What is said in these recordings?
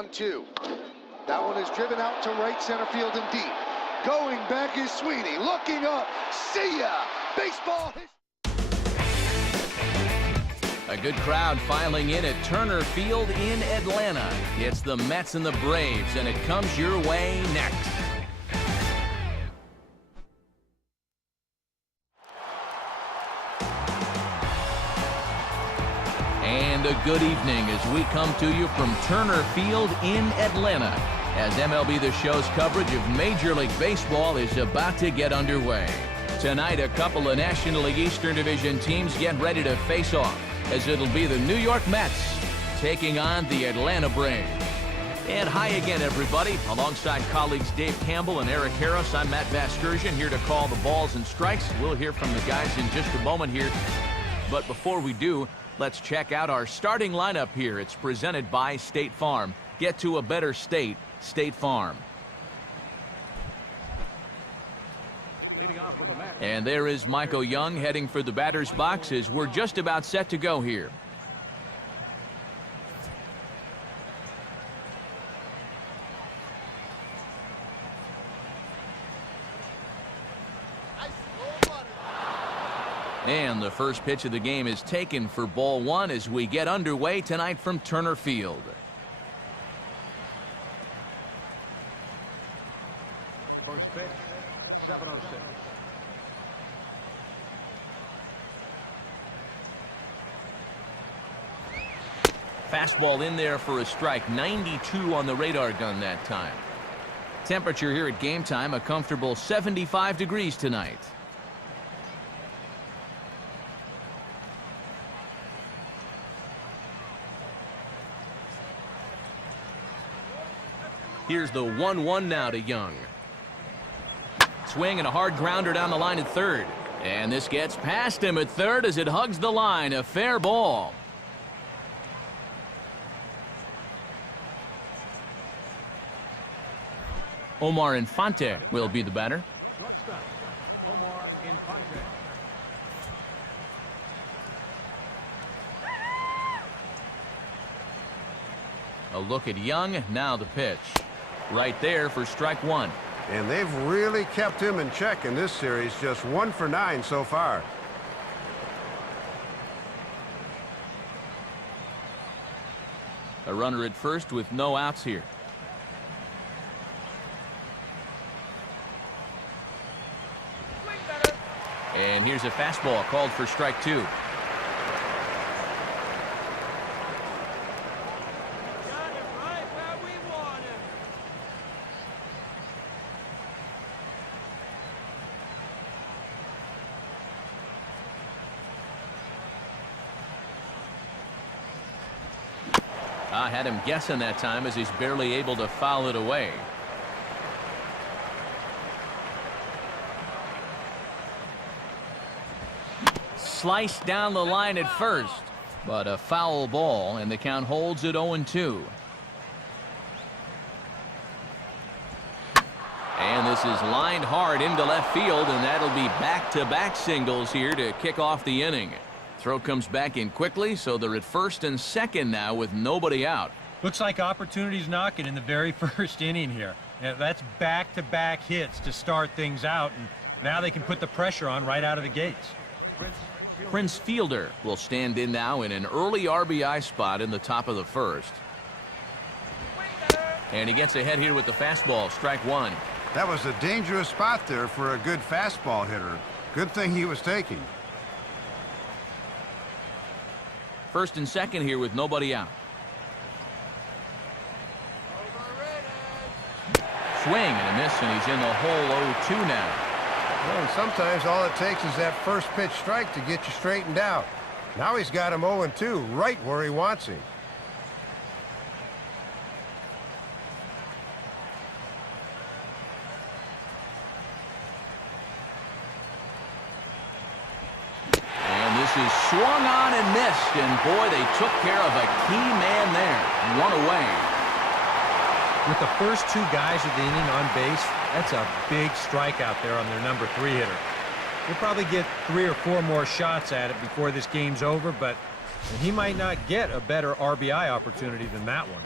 1-2. That one is driven out to right center field and deep. Going back is Sweeney. Looking up. See ya! Baseball. A good crowd filing in at Turner Field in Atlanta. It's the Mets and the Braves, and it comes your way next. And a good evening as we come to you from Turner Field in Atlanta, as MLB The Show's coverage of Major League Baseball is about to get underway. Tonight, a couple of National League Eastern Division teams get ready to face off, as it'll be the New York Mets taking on the Atlanta Braves. And hi again, everybody. Alongside colleagues Dave Campbell and Eric Harris, I'm Matt Vasgersian, here to call the balls and strikes. We'll hear from the guys in just a moment here. But before we do, let's check out our starting lineup here. It's presented by State Farm. Get to a better state, State Farm. And there is Michael Young heading for the batter's box as we're just about set to go here. And the first pitch of the game is taken for ball one as we get underway tonight from Turner Field. First pitch, 7:06. Fastball in there for a strike. 92 on the radar gun that time. Temperature here at game time, a comfortable 75 degrees tonight. Here's the 1-1 now to Young. Swing and a hard grounder down the line at third. And this gets past him at third as it hugs the line. A fair ball. Omar Infante will be the batter. Shortstop, Omar Infante. A look at Young, now the pitch. Right there for strike one. And they've really kept him in check in this series, just 1 for 9 so far. A runner at first with no outs here. And here's a fastball called for strike two. I had him guessing that time as he's barely able to foul it away. Sliced down the line at first, but a foul ball, and the count holds at 0-2. And this is lined hard into left field, and that'll be back-to-back singles here to kick off the inning. Throw comes back in quickly, so they're at first and second now with nobody out. Looks like opportunity's knocking in the very first inning here. Yeah, that's back-to-back hits to start things out, and now they can put the pressure on right out of the gates. Prince Fielder will stand in now in an early RBI spot in the top of the first. And he gets ahead here with the fastball, strike one. That was a dangerous spot there for a good fastball hitter. Good thing he was taking. First and second here with nobody out. Swing and a miss, and he's in the hole 0-2 now. Well, and sometimes all it takes is that first pitch strike to get you straightened out. Now he's got him 0-2, right where he wants him. And this is swung on and missed, and boy, they took care of a key man there. One away. With the first two guys of the inning on base, that's a big strikeout there on their number 3 hitter. We'll probably get 3 or 4 more shots at it before this game's over, but And he might not get a better RBI opportunity than that one.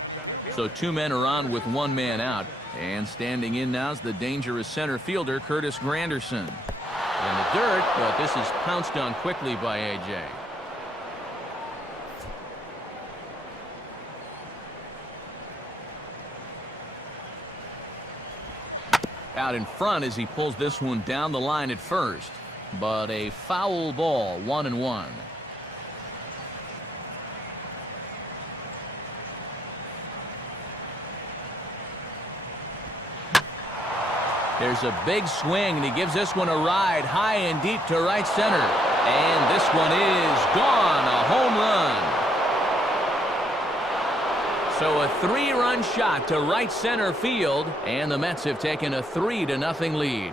So 2 men are on with 1 man out. And standing in now is the dangerous center fielder, Curtis Granderson. In the dirt, but this is pounced on quickly by A.J. Out in front as he pulls this one down the line at first. But a foul ball, 1-1. There's a big swing, and he gives this one a ride high and deep to right center. And this one is gone, a home run. So a 3-run shot to right center field, and the Mets have taken a 3-0 lead.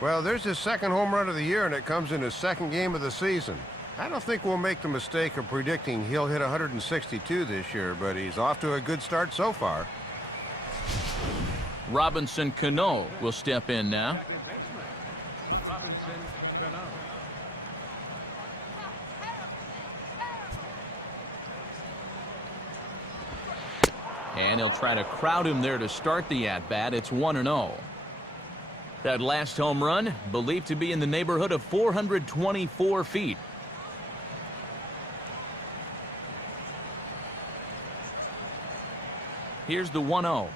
Well, there's his second home run of the year, and it comes in his second game of the season. I don't think we'll make the mistake of predicting he'll hit 162 this year, but he's off to a good start so far. Robinson Cano will step in now. Second baseman, Robinson Cano. And he'll try to crowd him there to start the at-bat. It's 1-0. That last home run believed to be in the neighborhood of 424 feet. Here's the 1-0.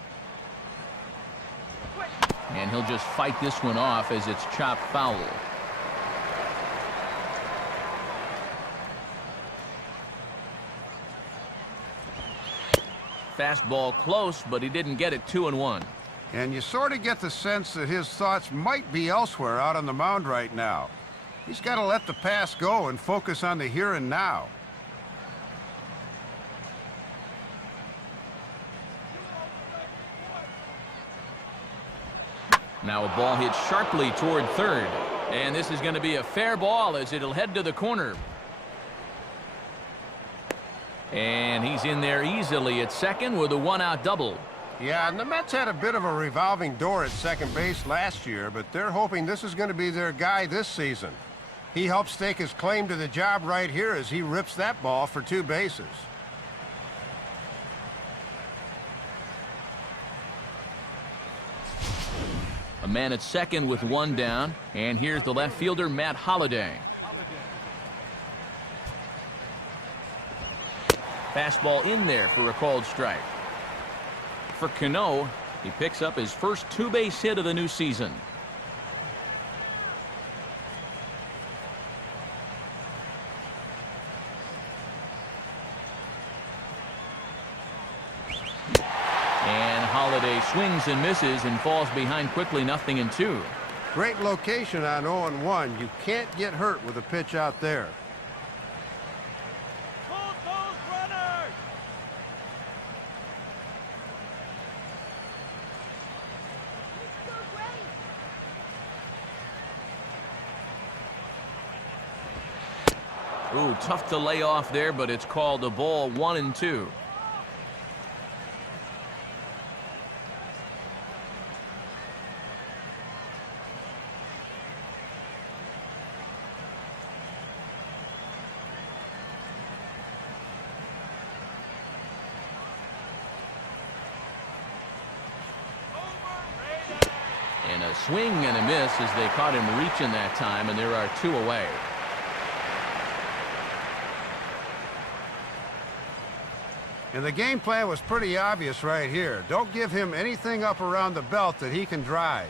And he'll just fight this one off as it's chopped foul. Fastball close, but he didn't get it. 2-1. And you sort of get the sense that his thoughts might be elsewhere out on the mound right now. He's got to let the past go and focus on the here and now. Now a ball hit sharply toward third. And this is going to be a fair ball as it'll head to the corner. And he's in there easily at second with a 1-out double. Yeah, and the Mets had a bit of a revolving door at second base last year, but they're hoping this is going to be their guy this season. He helps stake his claim to the job right here as he rips that ball for 2 bases. A man at second with 1 down. And here's the left fielder, Matt Holliday. Fastball in there for a called strike. For Cano, he picks up his first 2-base hit of the new season. And Holliday swings and misses and falls behind quickly, 0-2. Great location on 0-1. You can't get hurt with a pitch out there. Ooh, tough to lay off there, but it's called a ball. 1-2. And a swing and a miss as they caught him reaching that time, and there are 2 away. And the game plan was pretty obvious right here. Don't give him anything up around the belt that he can drive.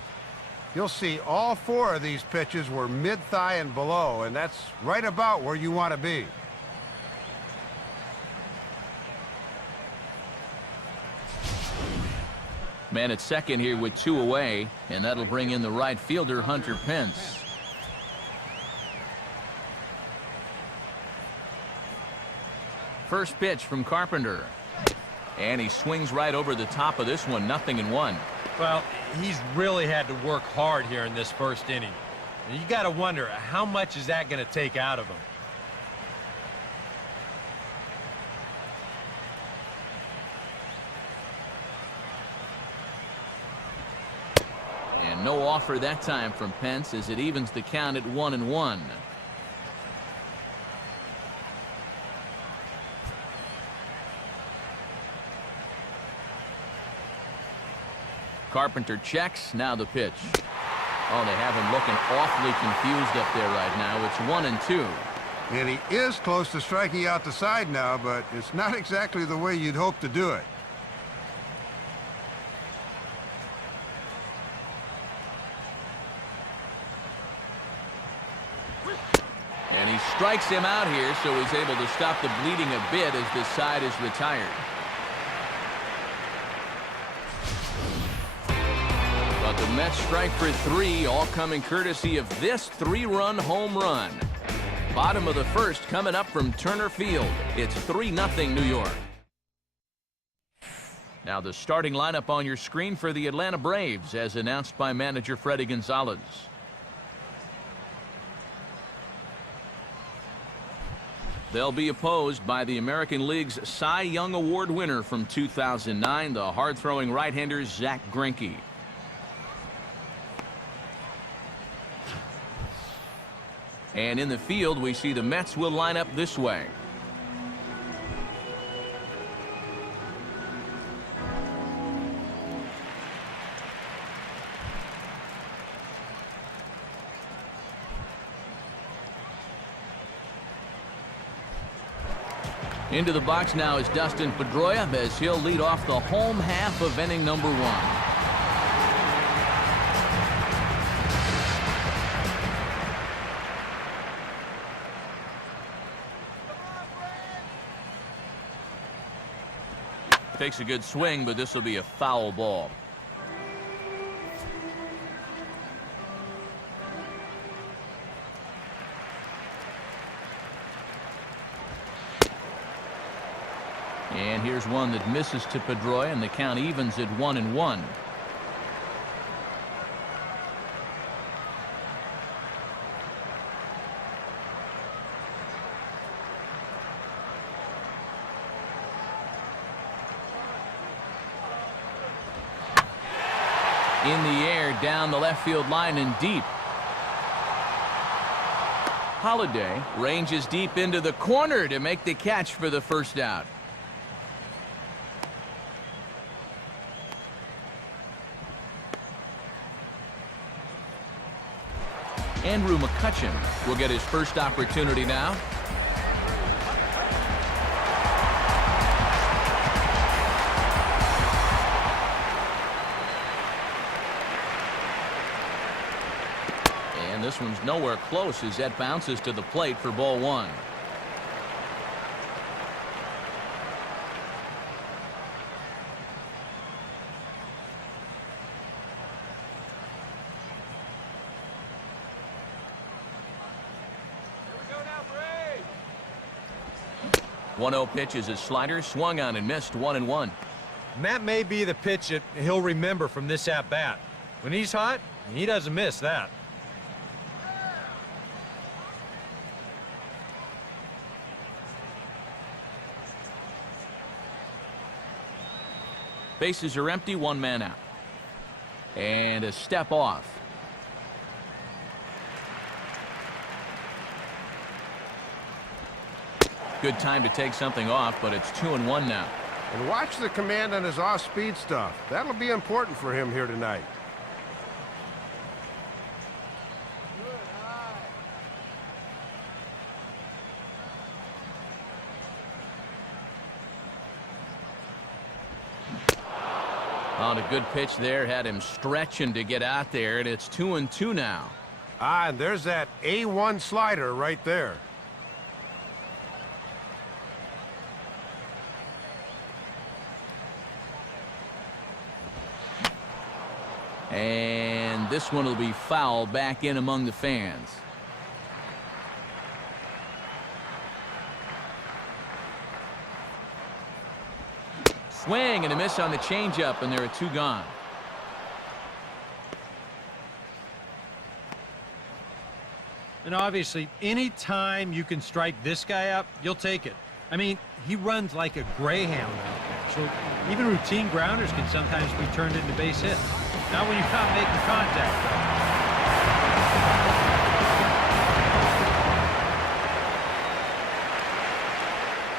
You'll see all 4 of these pitches were mid-thigh and below, and that's right about where you want to be. Man at second here with 2 away, and that'll bring in the right fielder, Hunter Pence. First pitch from Carpenter. And he swings right over the top of this one. 0-1. Well, he's really had to work hard here in this first inning. And you got to wonder, how much is that going to take out of him? And no offer that time from Pence as it evens the count at 1-1. Carpenter checks. Now the pitch. Oh, they have him looking awfully confused up there right now. It's 1-2. And he is close to striking out the side now, but it's not exactly the way you'd hope to do it. And he strikes him out here, so he's able to stop the bleeding a bit as this side is retired. But the Mets strike for 3, all coming courtesy of this 3-run home run. Bottom of the first coming up from Turner Field. It's 3-0 New York. Now the starting lineup on your screen for the Atlanta Braves as announced by manager Freddie Gonzalez. They'll be opposed by the American League's Cy Young Award winner from 2009, the hard-throwing right-hander Zach Greinke. And in the field, we see the Mets will line up this way. Into the box now is Dustin Pedroia as he'll lead off the home half of inning number 1. Takes a good swing, but this will be a foul ball. And here's one that misses to Pedroia, and the count evens at 1-1. In the air, down the left field line and deep. Holiday ranges deep into the corner to make the catch for the first out. Andrew McCutchen will get his first opportunity now. And this one's nowhere close as that bounces to the plate for ball 1. One 1-0 pitch is a slider, swung on and missed, 1-1. And that may be the pitch that he'll remember from this at-bat. When he's hot, he doesn't miss that. Bases are empty, 1 man out. And a step off. Good time to take something off, but it's 2-1 now. And watch the command on his off-speed stuff. That'll be important for him here tonight. On a good pitch there, had him stretching to get out there, and it's 2-2 now. Ah, and there's that A1 slider right there. And this one will be foul back in among the fans. Swing and a miss on the changeup, and there are 2 gone. And obviously, any time you can strike this guy up, you'll take it. I mean, he runs like a greyhound out there. So even routine grounders can sometimes be turned into base hits. Not when you're not making contact, though.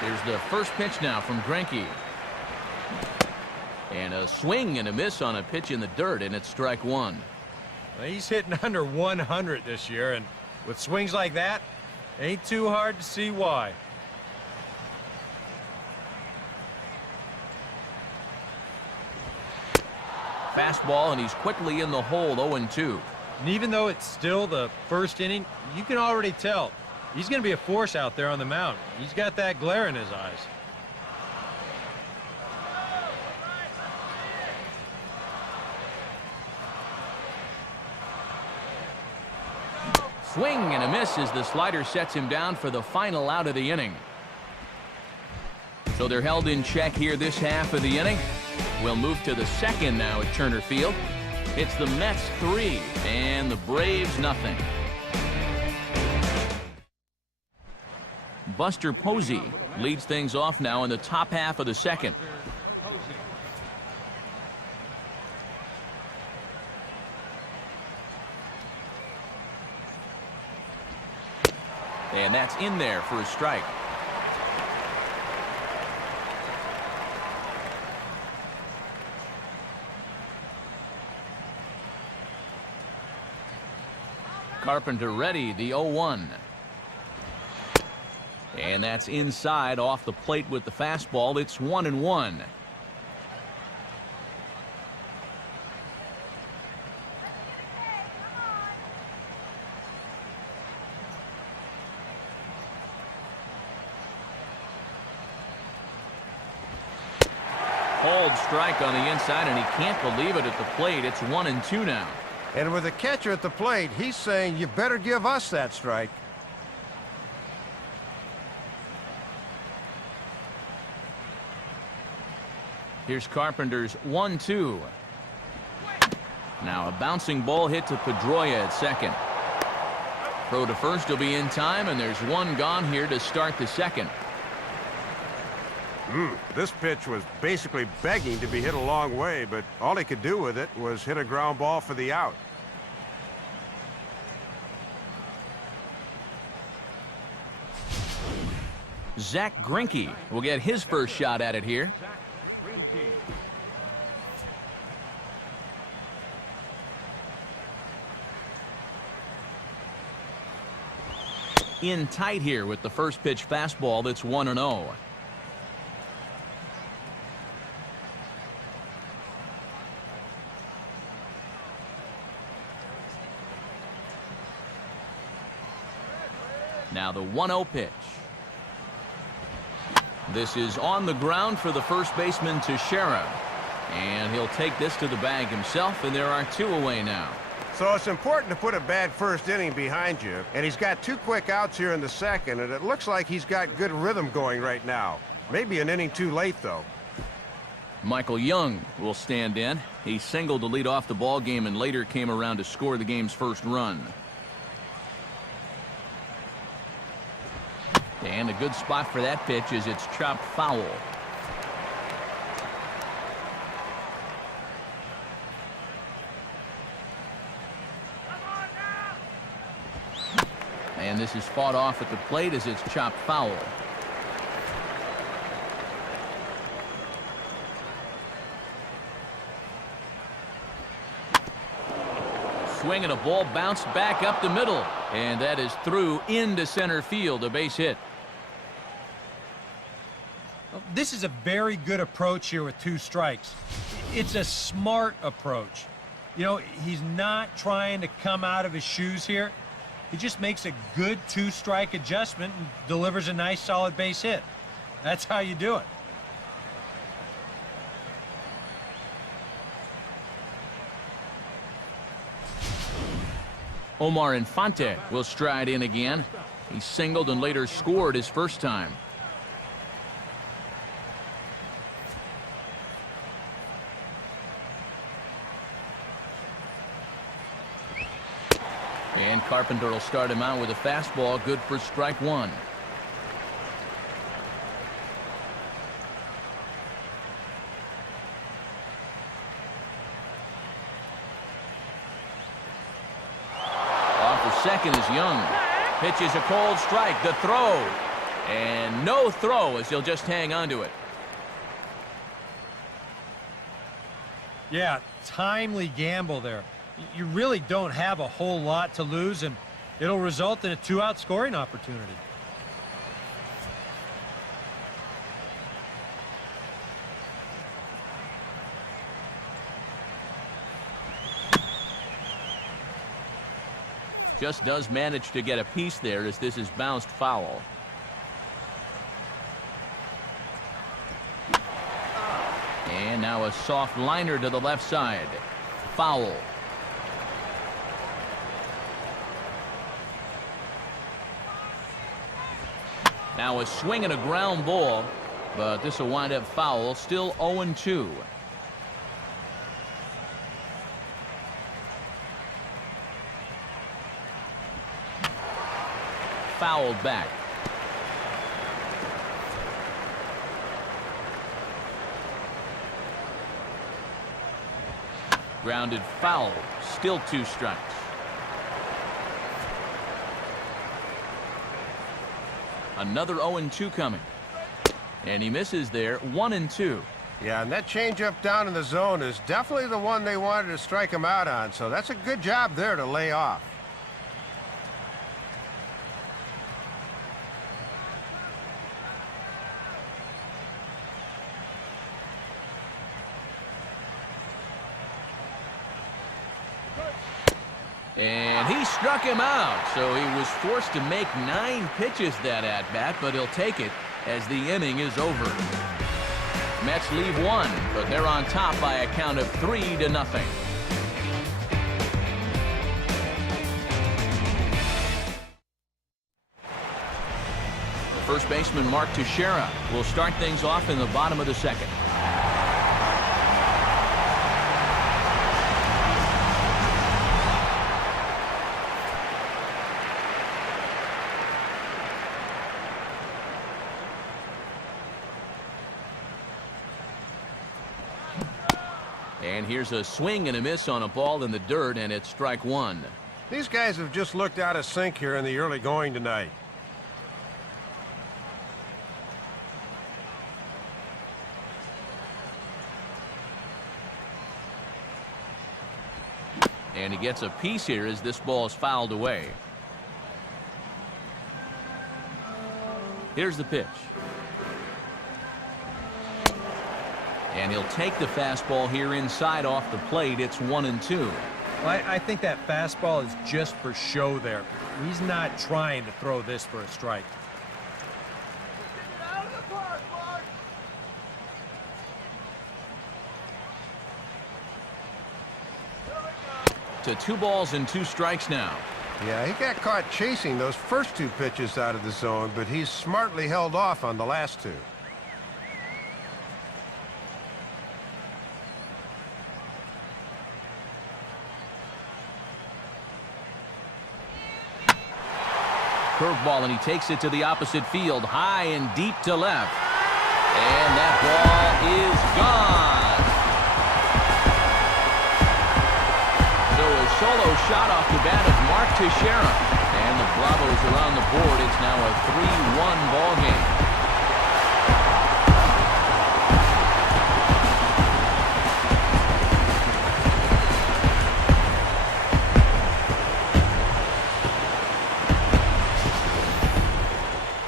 Here's the first pitch now from Greinke. And a swing and a miss on a pitch in the dirt, and it's strike one. Well, he's hitting under 100 this year, and with swings like that, ain't too hard to see why. Fastball, and he's quickly in the hole, 0-2. And even though it's still the first inning, you can already tell he's going to be a force out there on the mound. He's got that glare in his eyes. Swing and a miss as the slider sets him down for the final out of the inning. So they're held in check here this half of the inning. We'll move to the second now at Turner Field. It's the Mets 3 and the Braves nothing. Buster Posey leads things off now in the top half of the second. And that's in there for a strike. Carpenter ready, the 0-1. And that's inside off the plate with the fastball. It's 1-1. Called strike on the inside, and he can't believe it at the plate. It's 1-2 now. And with the catcher at the plate, he's saying, you better give us that strike. Here's Carpenter's 1-2. Now a bouncing ball hit to Pedroia at second. Throw to first will be in time, and there's one gone here to start the second. This pitch was basically begging to be hit a long way, but all he could do with it was hit a ground ball for the out. Zach Greinke will get his first shot at it here. In tight here with the first pitch fastball that's 1-0. Now the 1-0 pitch. This is on the ground for the first baseman, Teixeira. And he'll take this to the bag himself, and there are two away now. So it's important to put a bad first inning behind you, and he's got two quick outs here in the second, and it looks like he's got good rhythm going right now. Maybe an inning too late, though. Michael Young will stand in. He singled to lead off the ball game and later came around to score the game's first run. And a good spot for that pitch as it's chopped foul. And this is fought off at the plate as it's chopped foul. Swing and a ball bounced back up the middle. And that is through into center field, a base hit. This is a very good approach here with two strikes. It's a smart approach. You know, he's not trying to come out of his shoes here. He just makes a good two-strike adjustment and delivers a nice solid base hit. That's how you do it. Omar Infante will stride in again. He singled and later scored his first time. And Carpenter will start him out with a fastball, good for strike one. Off the second is Young. Pitches a cold strike. The throw. And no throw as he'll just hang on to it. Yeah, timely gamble there. You really don't have a whole lot to lose, and it'll result in a two-out scoring opportunity. Just does manage to get a piece there as this is bounced foul. And now a soft liner to the left side. Foul. Now a swing and a ground ball, but this will wind up foul. Still 0-2. Fouled back. Grounded foul. Still 2 strikes. Another 0-2 coming. And he misses there. 1-2. Yeah, and that changeup down in the zone is definitely the one they wanted to strike him out on, so that's a good job there to lay off. And he struck him out, so he was forced to make 9 pitches that at-bat, but he'll take it as the inning is over. Mets leave 1, but they're on top by a count of 3-0. First baseman Mark Teixeira will start things off in the bottom of the second. And here's a swing and a miss on a ball in the dirt, and it's strike one. These guys have just looked out of sync here in the early going tonight. And he gets a piece here as this ball is fouled away. Here's the pitch. And he'll take the fastball here inside off the plate. It's 1-2. Well, I think that fastball is just for show there. He's not trying to throw this for a strike. To 2 balls and 2 strikes now. Yeah, he got caught chasing those first 2 pitches out of the zone, but he's smartly held off on the last 2. Curveball, and he takes it to the opposite field, high and deep to left. And that ball is gone. So a solo shot off the bat of Mark Teixeira. And the Bravos are on the board. It's now a 3-1 ball game.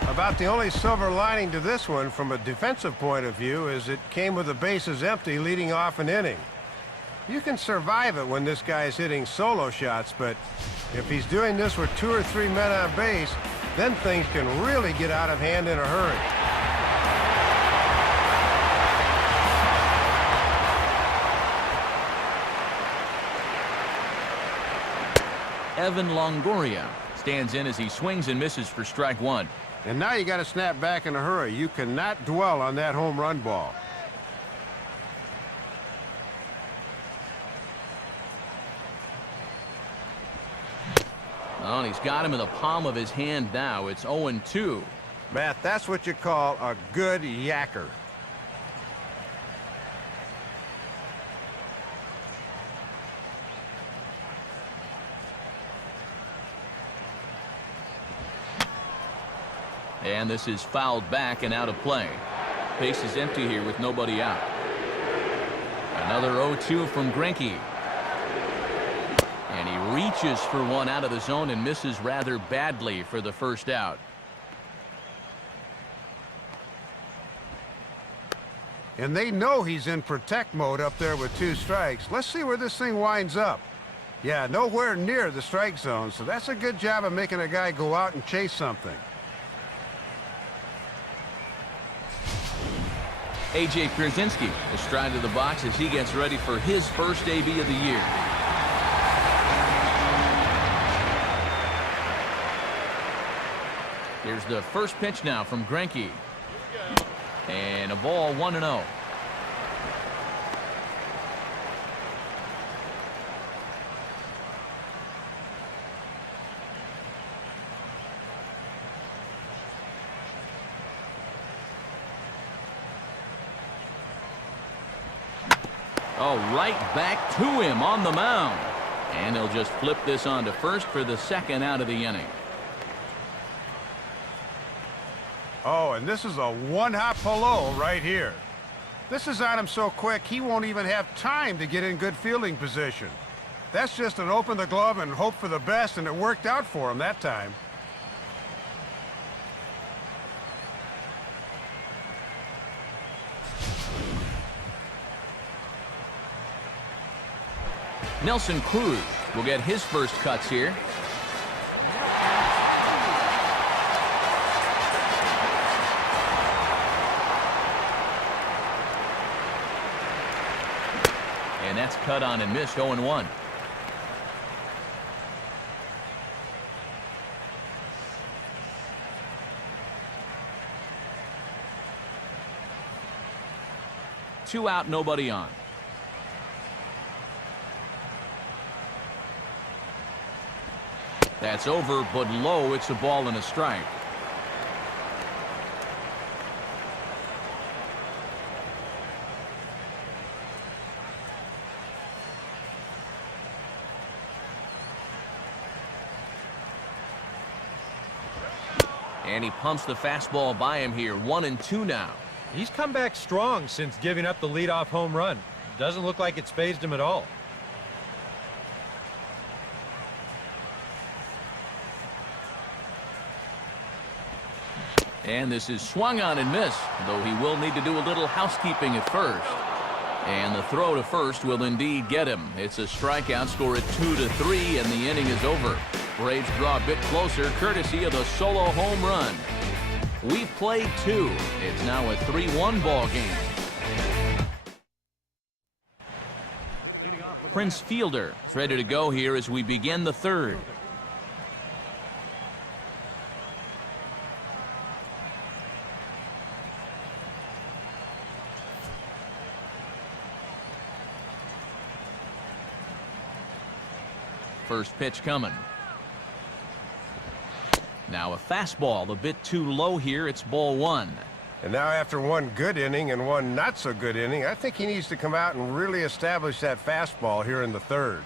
About the only silver lining to this one from a defensive point of view is it came with the bases empty leading off an inning. You can survive it when this guy's hitting solo shots, but if he's doing this with 2 or 3 men on base, then things can really get out of hand in a hurry. Evan Longoria stands in as he swings and misses for strike one. And now you got to snap back in a hurry. You cannot dwell on that home run ball. Oh, and he's got him in the palm of his hand now. It's 0-2. Matt, that's what you call a good yacker. And this is fouled back and out of play. Base is empty here with nobody out. Another 0-2 from Greinke. And he reaches for one out of the zone and misses rather badly for the first out. And they know he's in protect mode up there with 2 strikes. Let's see where this thing winds up. Yeah, nowhere near the strike zone, so that's a good job of making a guy go out and chase something. A.J. Pierzynski astride to the box as he gets ready for his first AB of the year. Here's the first pitch now from Greinke. And a ball 1-0. Oh, right back to him on the mound. And he'll just flip this on to first for the second out of the inning. Oh, and this is a one-hop hello right here. This is on him so quick he won't even have time to get in good fielding position. That's just an open the glove and hope for the best, and it worked out for him that time. Nelson Cruz will get his first cuts here. And that's cut on and missed, 0-1. Two out, nobody on. That's over, but low. It's a ball and a strike. And he pumps the fastball by him here. 1-2 now. He's come back strong since giving up the leadoff home run. Doesn't look like it's phased him at all. And this is swung on and missed, though he will need to do a little housekeeping at first. And the throw to first will indeed get him. It's a strikeout, score at 2-3, and the inning is over. Braves draw a bit closer, courtesy of the solo home run. We played 2. It's now a 3-1 ball game. Prince Fielder is ready to go here as we begin the third. First pitch coming. Now a fastball a bit too low here. It's ball 1. And now after one good inning and one not so good inning, I think he needs to come out and really establish that fastball here in the third.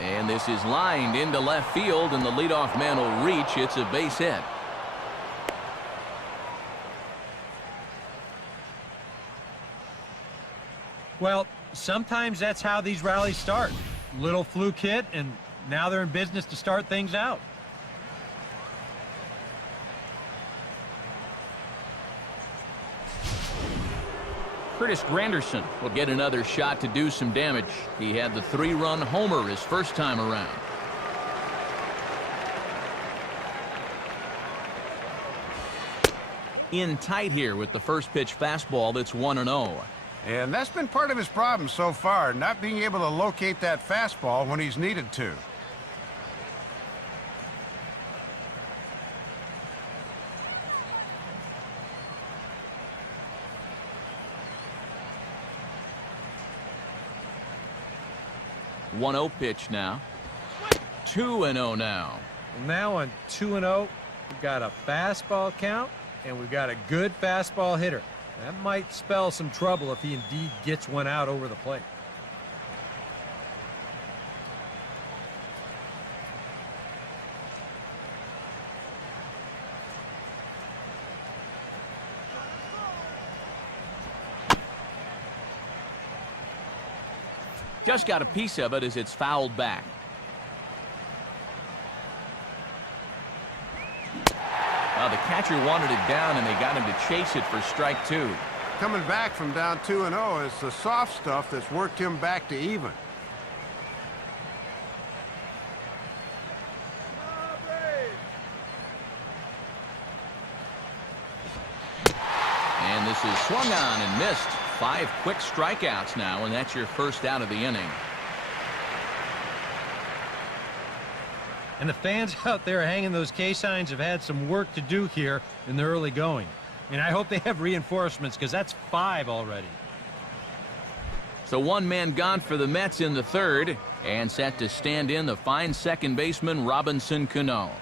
And this is lined into left field, and the leadoff man will reach. It's a base hit. Well, sometimes that's how these rallies start. Little fluke hit, and now they're in business to start things out. Curtis Granderson will get another shot to do some damage. He had the 3-run homer his first time around. In tight here with the first pitch fastball. That's 1-0. And that's been part of his problem so far, not being able to locate that fastball when he's needed to. 1-0 pitch now. 2-0 now. Now on 2-0, we've got a fastball count, and we've got a good fastball hitter. That might spell some trouble if he indeed gets one out over the plate. Just got a piece of it as it's fouled back. Well, the catcher wanted it down, and they got him to chase it for strike 2. Coming back from down 2-0 is the soft stuff that's worked him back to even. And this is swung on and missed. 5 quick strikeouts now, and that's your first out of the inning. And the fans out there hanging those K signs have had some work to do here in the early going. And I hope they have reinforcements, because that's 5 already. So 1 man gone for the Mets in the third, and set to stand in the fine second baseman Robinson Cano.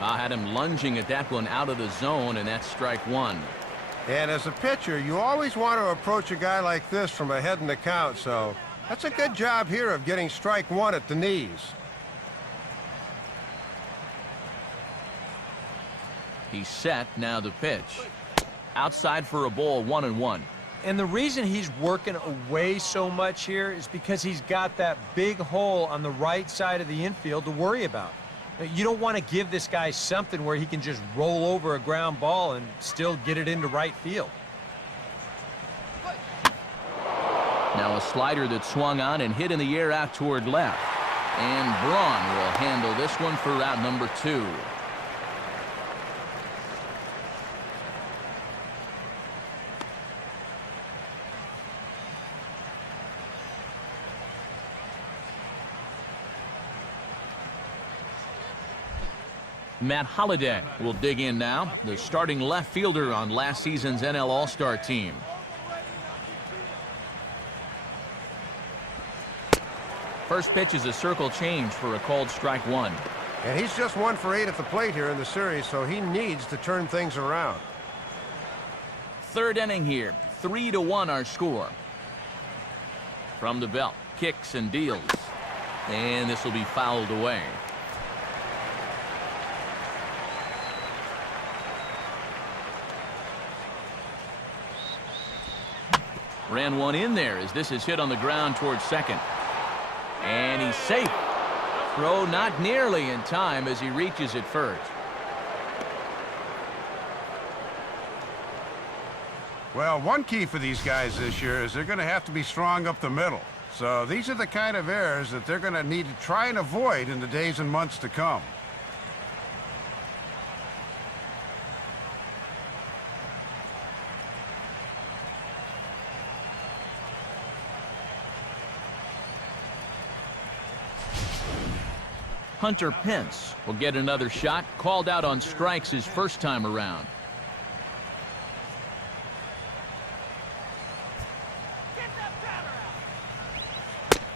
Had him lunging at that one out of the zone, and that's strike 1. And as a pitcher, you always want to approach a guy like this from ahead in the count, so that's a good job here of getting strike 1 at the knees. He's set. Now the pitch. Outside for a ball, 1-1. And the reason he's working away so much here is because he's got that big hole on the right side of the infield to worry about. You don't want to give this guy something where he can just roll over a ground ball and still get it into right field. Now a slider that swung on and hit in the air out toward left. And Braun will handle this one for out number 2. Matt Holliday will dig in now, the starting left fielder on last season's NL All-Star team. First pitch is a circle change for a called strike 1. And he's just 1 for 8 at the plate here in the series, so he needs to turn things around. Third inning here, 3-1 our score. From the belt, kicks and deals. And this will be fouled away. Ran one in there as this is hit on the ground towards second. And he's safe. Throw not nearly in time as he reaches it first. Well, one key for these guys this year is they're going to have to be strong up the middle. So these are the kind of errors that they're going to need to try and avoid in the days and months to come. Hunter Pence will get another shot, called out on strikes his first time around.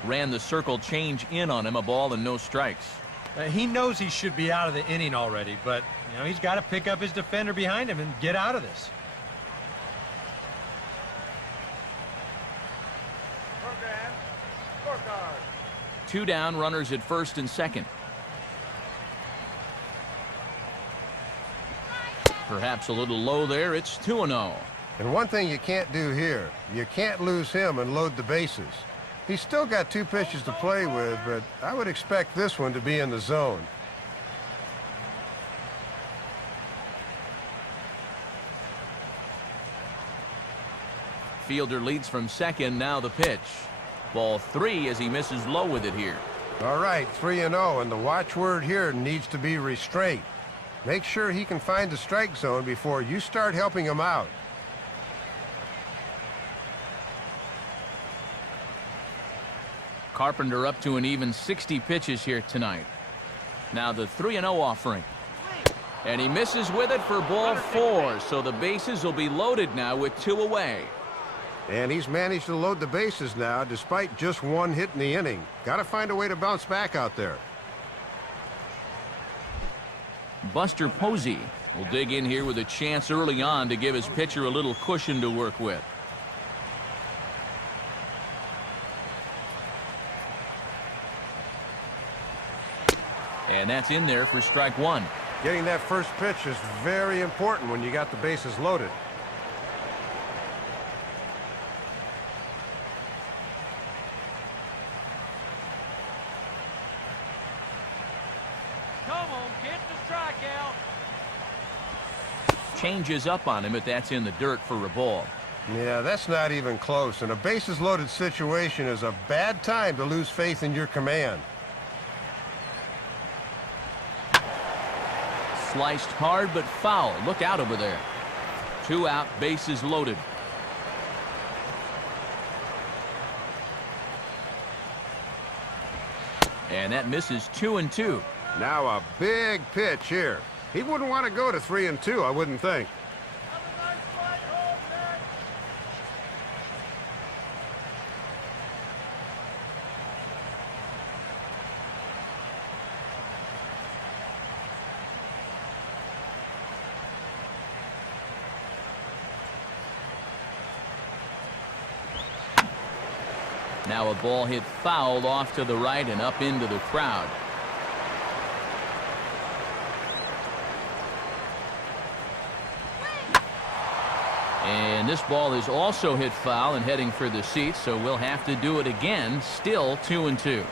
Ran the circle change in on him, a ball and no strikes. He knows he should be out of the inning already, but he's got to pick up his defender behind him and get out of this. Two down, runners at first and second. Perhaps a little low there. It's 2-0. And one thing you can't do here, you can't lose him and load the bases. He's still got 2 pitches to play with, but I would expect this one to be in the zone. Fielder leads from second. Now the pitch. Ball 3 as he misses low with it here. All right, 3-0, and the watchword here needs to be restraint. Make sure he can find the strike zone before you start helping him out. Carpenter up to an even 60 pitches here tonight. Now the 3-0 offering. And he misses with it for ball 4, so the bases will be loaded now with 2 away. And he's managed to load the bases now despite just 1 hit in the inning. Got to find a way to bounce back out there. Buster Posey will dig in here with a chance early on to give his pitcher a little cushion to work with. And that's in there for strike 1. Getting that first pitch is very important when you got the bases loaded. Come on, get the strikeout. Changes up on him, but that's in the dirt for a ball. Yeah, that's not even close. And a bases loaded situation is a bad time to lose faith in your command. Sliced hard but foul. Look out over there. 2 out, bases loaded. And that misses 2-2. Now a big pitch here. He wouldn't want to go to 3-2, I wouldn't think. Now a ball hit foul off to the right and up into the crowd. And this ball is also hit foul and heading for the seats, so we'll have to do it again. Still 2-2.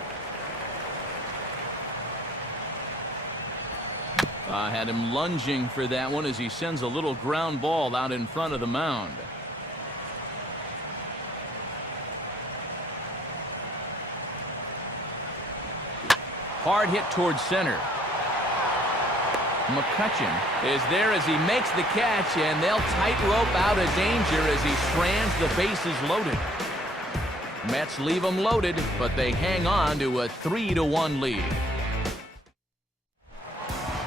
Had him lunging for that one as he sends a little ground ball out in front of the mound. Hard hit towards center. McCutchen is there as he makes the catch, and they'll tightrope out of danger as he strands the bases loaded. Mets leave them loaded, but they hang on to a 3-1 lead.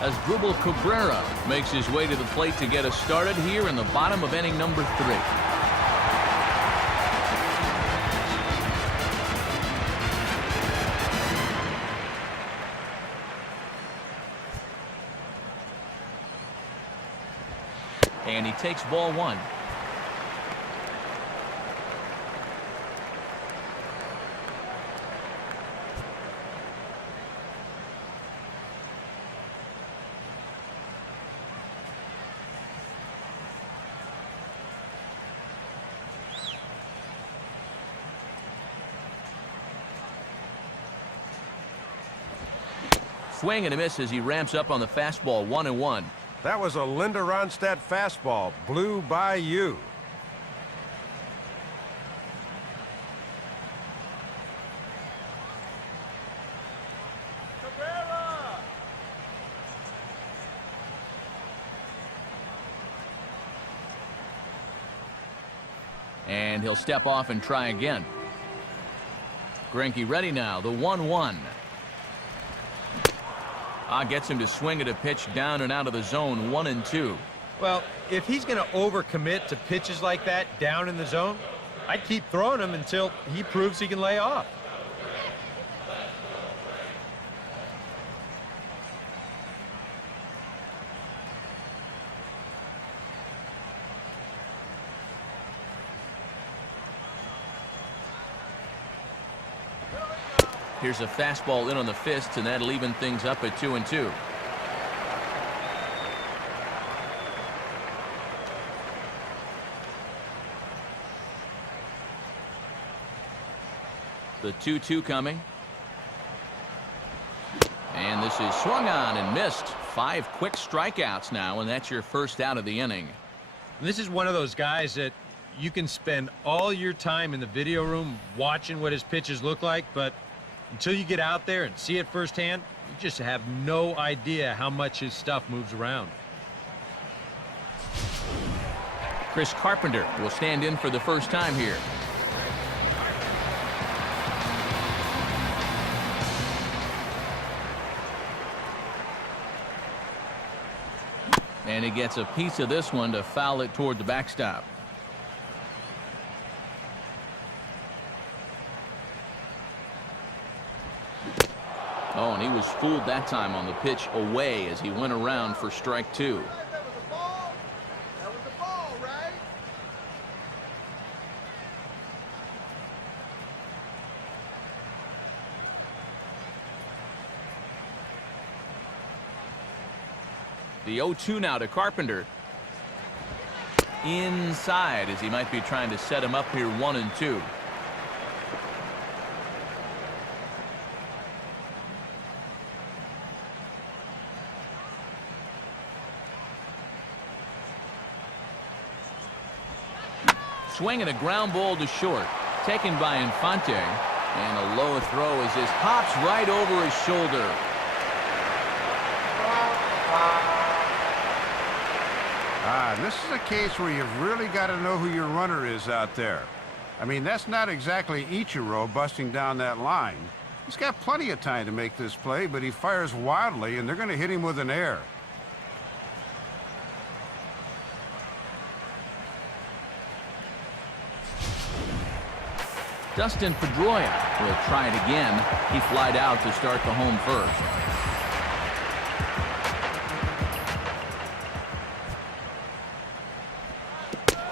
As Dribble Cabrera makes his way to the plate to get us started here in the bottom of inning number 3. And he takes ball 1. Swing and a miss as he ramps up on the fastball. 1-1. That was a Linda Ronstadt fastball. Blew by you. Cabrera. And he'll step off and try again. Greinke ready now. The 1-1. Gets him to swing at a pitch down and out of the zone. 1-2. Well, if he's going to overcommit to pitches like that down in the zone, I'd keep throwing him until he proves he can lay off. Here's a fastball in on the fist, and that'll even things up at 2-2. The 2-2 coming. And this is swung on and missed. 5 quick strikeouts now, and that's your first out of the inning. This is one of those guys that you can spend all your time in the video room watching what his pitches look like, but until you get out there and see it firsthand, you just have no idea how much his stuff moves around. Chris Carpenter will stand in for the first time here. And he gets a piece of this one to foul it toward the backstop. Oh, and he was fooled that time on the pitch away as he went around for strike two. That was a ball. That was a ball, right? The 0-2 now to Carpenter. Inside as he might be trying to set him up here 1-2. Swinging a ground ball to short. Taken by Infante. And a low throw as this hops right over his shoulder. And this is a case where you've really got to know who your runner is out there. I mean, that's not exactly Ichiro busting down that line. He's got plenty of time to make this play, but he fires wildly, and they're going to hit him with an error. Dustin Pedroia will try it again. He flied out to start the home first.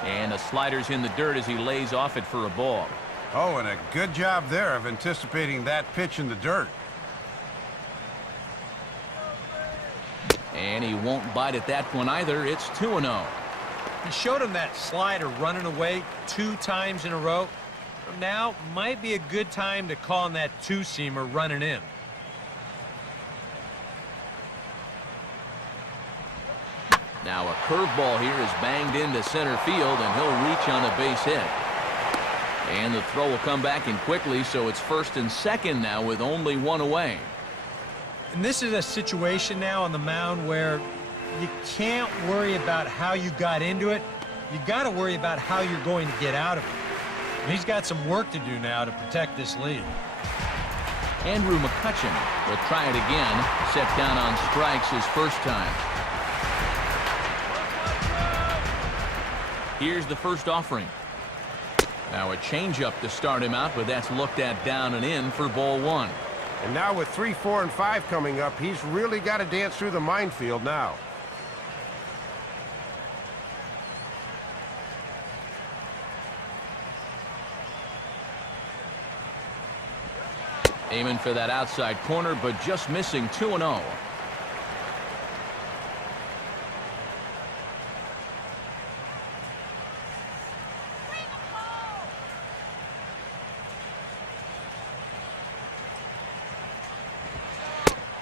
And the slider's in the dirt as he lays off it for a ball. Oh, and a good job there of anticipating that pitch in the dirt. And he won't bite at that one either. It's 2-0. He showed him that slider running away 2 times in a row. Now might be a good time to call on that two-seamer running in. Now a curveball here is banged into center field, and he'll reach on a base hit. And the throw will come back in quickly, so it's first and second now with only one away. And this is a situation now on the mound where you can't worry about how you got into it. You got to worry about how you're going to get out of it. And he's got some work to do now to protect this lead. Andrew McCutcheon will try it again. Set down on strikes his first time. Here's the first offering. Now a changeup to start him out, but that's looked at down and in for ball one. And now with 3, 4, and 5 coming up, he's really got to dance through the minefield now. Aiming for that outside corner, but just missing 2-0.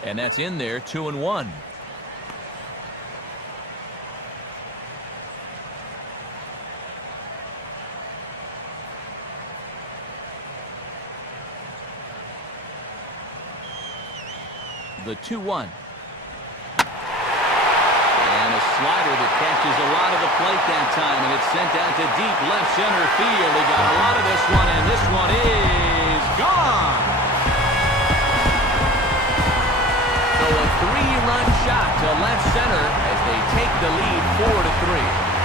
And that's in there, 2-1. The 2-1. And a slider that catches a lot of the plate that time, and it's sent out to deep left center field. He got a lot of this one, and this one is gone. So a 3-run shot to left center as they take the lead 4-3.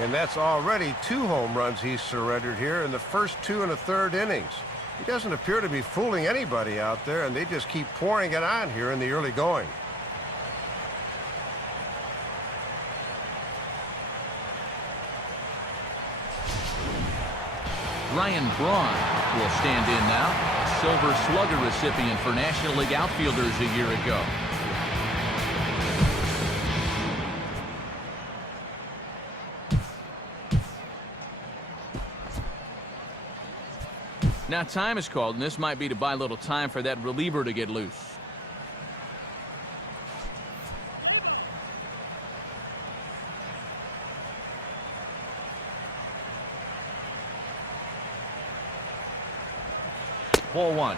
And that's already 2 home runs he's surrendered here in the first 2 1/3 innings. He doesn't appear to be fooling anybody out there, and they just keep pouring it on here in the early going. Ryan Braun will stand in now, a Silver Slugger recipient for National League outfielders a year ago. Now time is called, and this might be to buy a little time for that reliever to get loose. Ball one.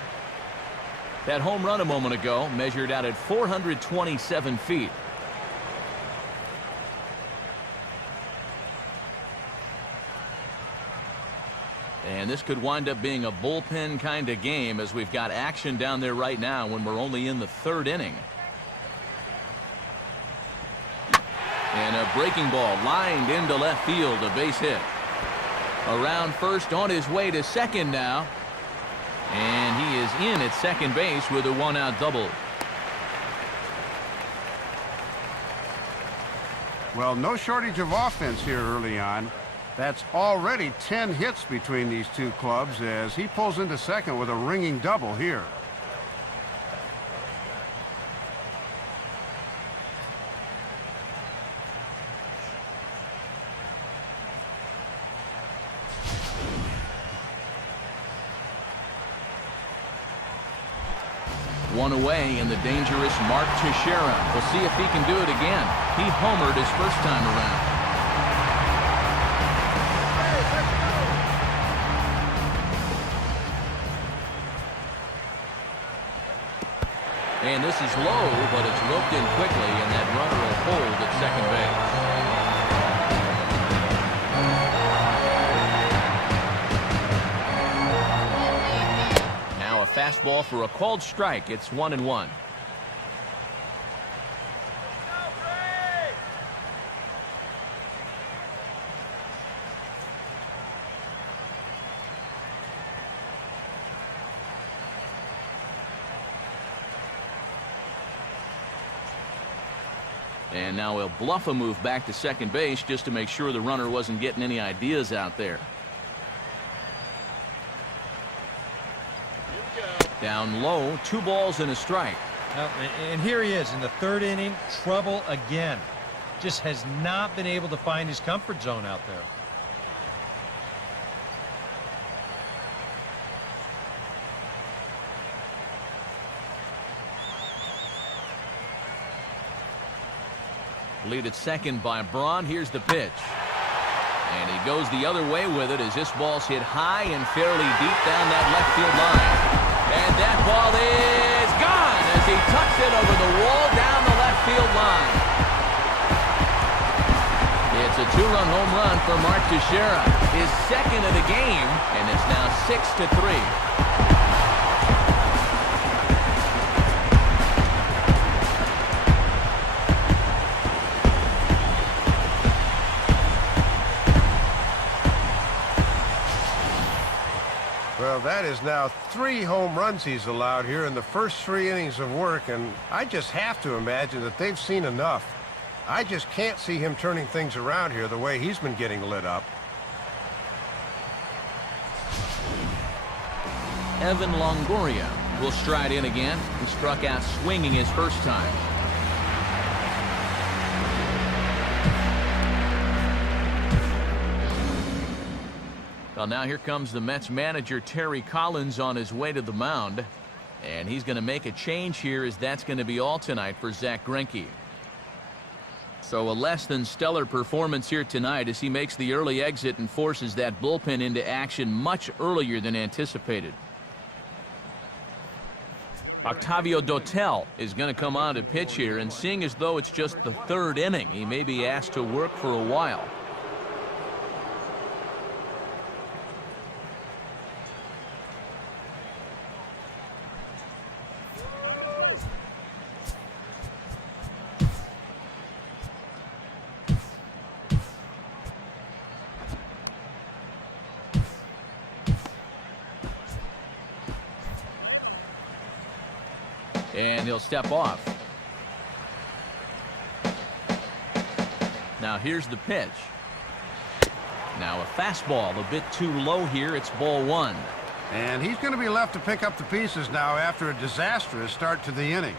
That home run a moment ago measured out at 427 feet. And this could wind up being a bullpen kind of game, as we've got action down there right now when we're only in the third inning. And a breaking ball lined into left field, a base hit. Around first, on his way to second now. And he is in at second base with a one-out double. Well, no shortage of offense here early on. That's already 10 hits between these two clubs as he pulls into second with a ringing double here. One away in the dangerous Mark Teixeira. We'll see if he can do it again. He homered his first time around. And this is low, but it's roped in quickly, and that runner will hold at second base. Now a fastball for a called strike. It's 1-1. And now he'll bluff a move back to second base just to make sure the runner wasn't getting any ideas out there. Down low, 2 balls and a strike. And here he is in the third inning, trouble again. Just has not been able to find his comfort zone out there. Lead at second by Braun. Here's the pitch. And he goes the other way with it as this ball's hit high and fairly deep down that left field line. And that ball is gone as he tucks it over the wall down the left field line. It's a 2-run home run for Mark Teixeira, his second of the game, and it's now 6-3. Well, that is now 3 home runs he's allowed here in the first 3 innings of work, and I just have to imagine that they've seen enough. I just can't see him turning things around here the way he's been getting lit up. Evan Longoria will stride in again. He struck out swinging his first time. Well, now here comes the Mets manager, Terry Collins, on his way to the mound. And he's going to make a change here, as that's going to be all tonight for Zach Greinke. So a less than stellar performance here tonight as he makes the early exit and forces that bullpen into action much earlier than anticipated. Octavio Dotel is going to come on to pitch here, and seeing as though it's just the third inning, he may be asked to work for a while. And he'll step off. Now here's the pitch. Now a fastball a bit too low here. It's ball 1. And he's going to be left to pick up the pieces now after a disastrous start to the inning.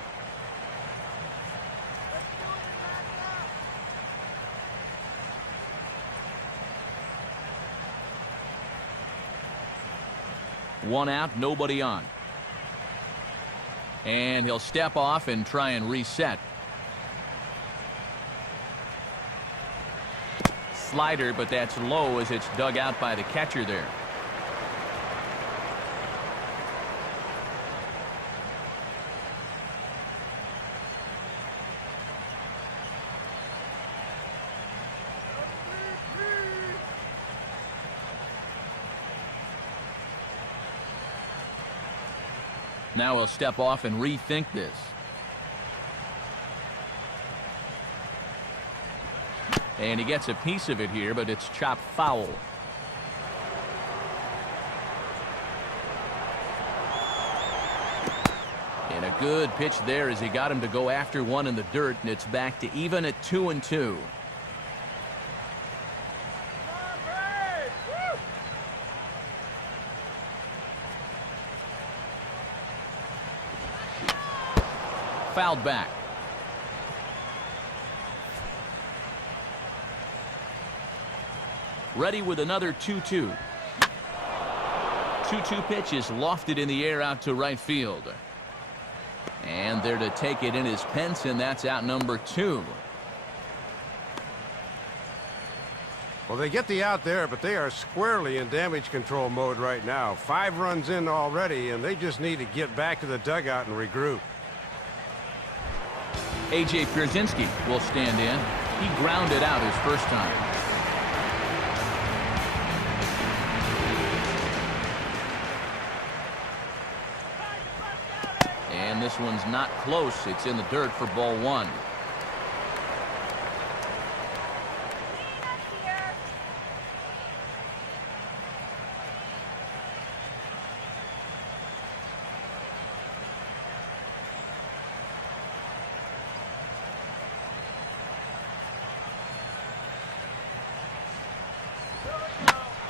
One out, nobody on. And he'll step off and try and reset. Slider, but that's low as it's dug out by the catcher there. Now he'll step off and rethink this. And he gets a piece of it here, but it's chopped foul. And a good pitch there as he got him to go after one in the dirt, and it's back to even at 2-2. Fouled back. Ready with another 2-2. 2-2 pitch is lofted in the air out to right field. And there to take it in is Pence, and that's out number 2. Well, they get the out there, but they are squarely in damage control mode right now. 5 runs in already, and they just need to get back to the dugout and regroup. A.J. Pierzynski will stand in. He grounded out his first time. And this one's not close. It's in the dirt for ball 1.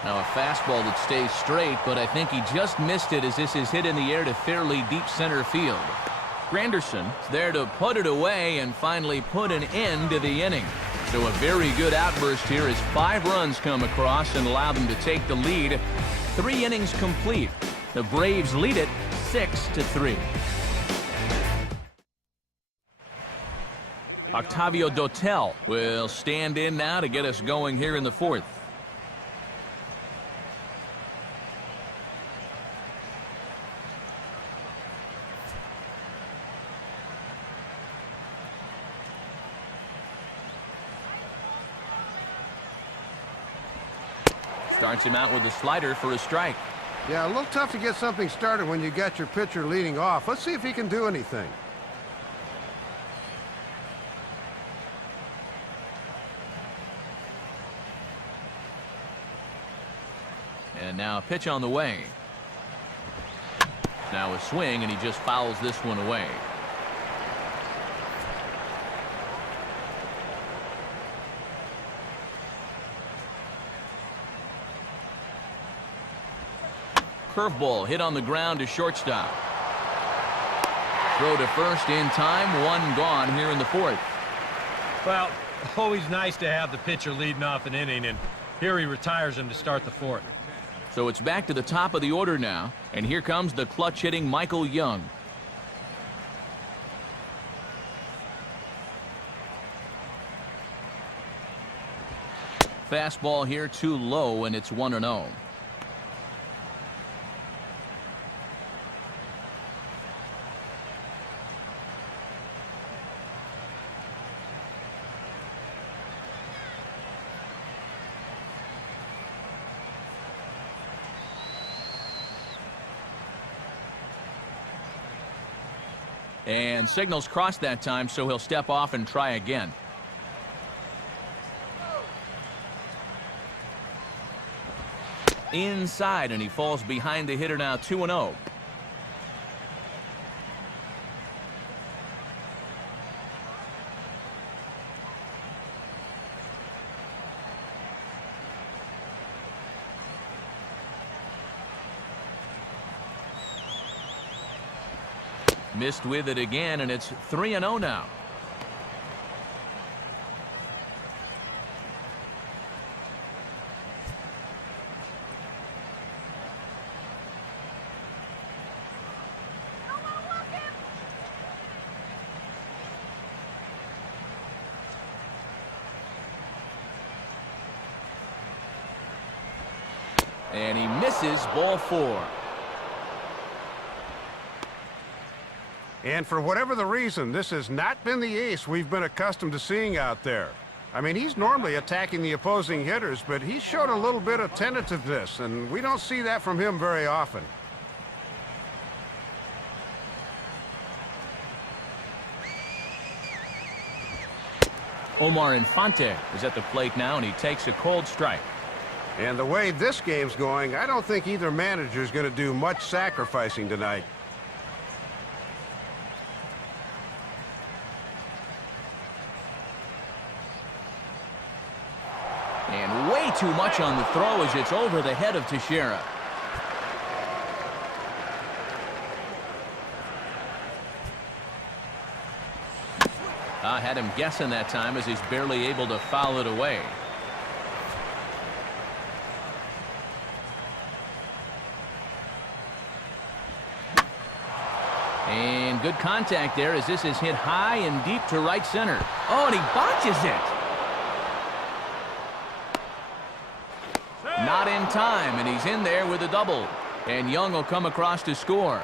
Now a fastball that stays straight, but I think he just missed it as this is hit in the air to fairly deep center field. Granderson's there to put it away and finally put an end to the inning. So a very good outburst here as 5 runs come across and allow them to take the lead. 3 innings complete. The Braves lead it 6-3. Octavio Dotel will stand in now to get us going here in the 4th. Starts him out with a slider for a strike. Yeah, a little tough to get something started when you got your pitcher leading off. Let's see if he can do anything. And now a pitch on the way. Now a swing, and he just fouls this one away. Curveball hit on the ground to shortstop. Throw to first in time. 1 gone here in the 4th. Well, always nice to have the pitcher leading off an inning, and here he retires him to start the 4th. So it's back to the top of the order now, and here comes the clutch hitting Michael Young. Fastball here too low, and it's 1-0. And signals crossed that time, so he'll step off and try again. Inside, and he falls behind the hitter now. 2-0. Missed with it again, and it's 3-0 now. And he misses. Ball 4. And for whatever the reason, this has not been the ace we've been accustomed to seeing out there. I mean, he's normally attacking the opposing hitters, but he showed a little bit of tentativeness, and we don't see that from him very often. Omar Infante is at the plate now, and he takes a cold strike. And the way this game's going, I don't think either manager's going to do much sacrificing tonight. And way too much on the throw as it's over the head of Teixeira. I had him guessing that time as he's barely able to foul it away. And good contact there as this is hit high and deep to right center. Oh, and he botches it. Not in time, and he's in there with a double. And Young will come across to score.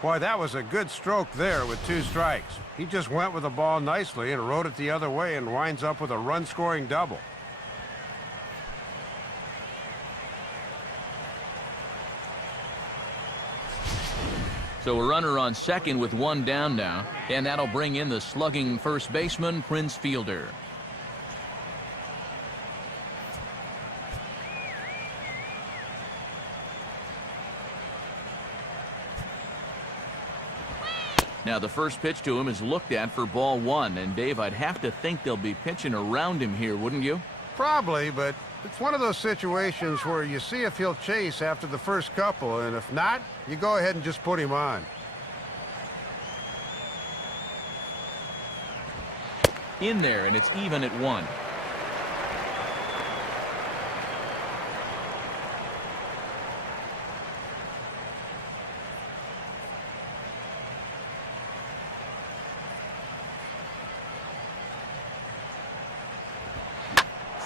Boy, that was a good stroke there with 2 strikes. He just went with the ball nicely and rode it the other way and winds up with a run-scoring double. So a runner on second with 1 down now, and that'll bring in the slugging first baseman, Prince Fielder. Now the first pitch to him is looked at for ball 1, and Dave, I'd have to think they'll be pitching around him here, wouldn't you? Probably, but it's one of those situations where you see if he'll chase after the first couple, and if not, you go ahead and just put him on. In there, and it's even at 1.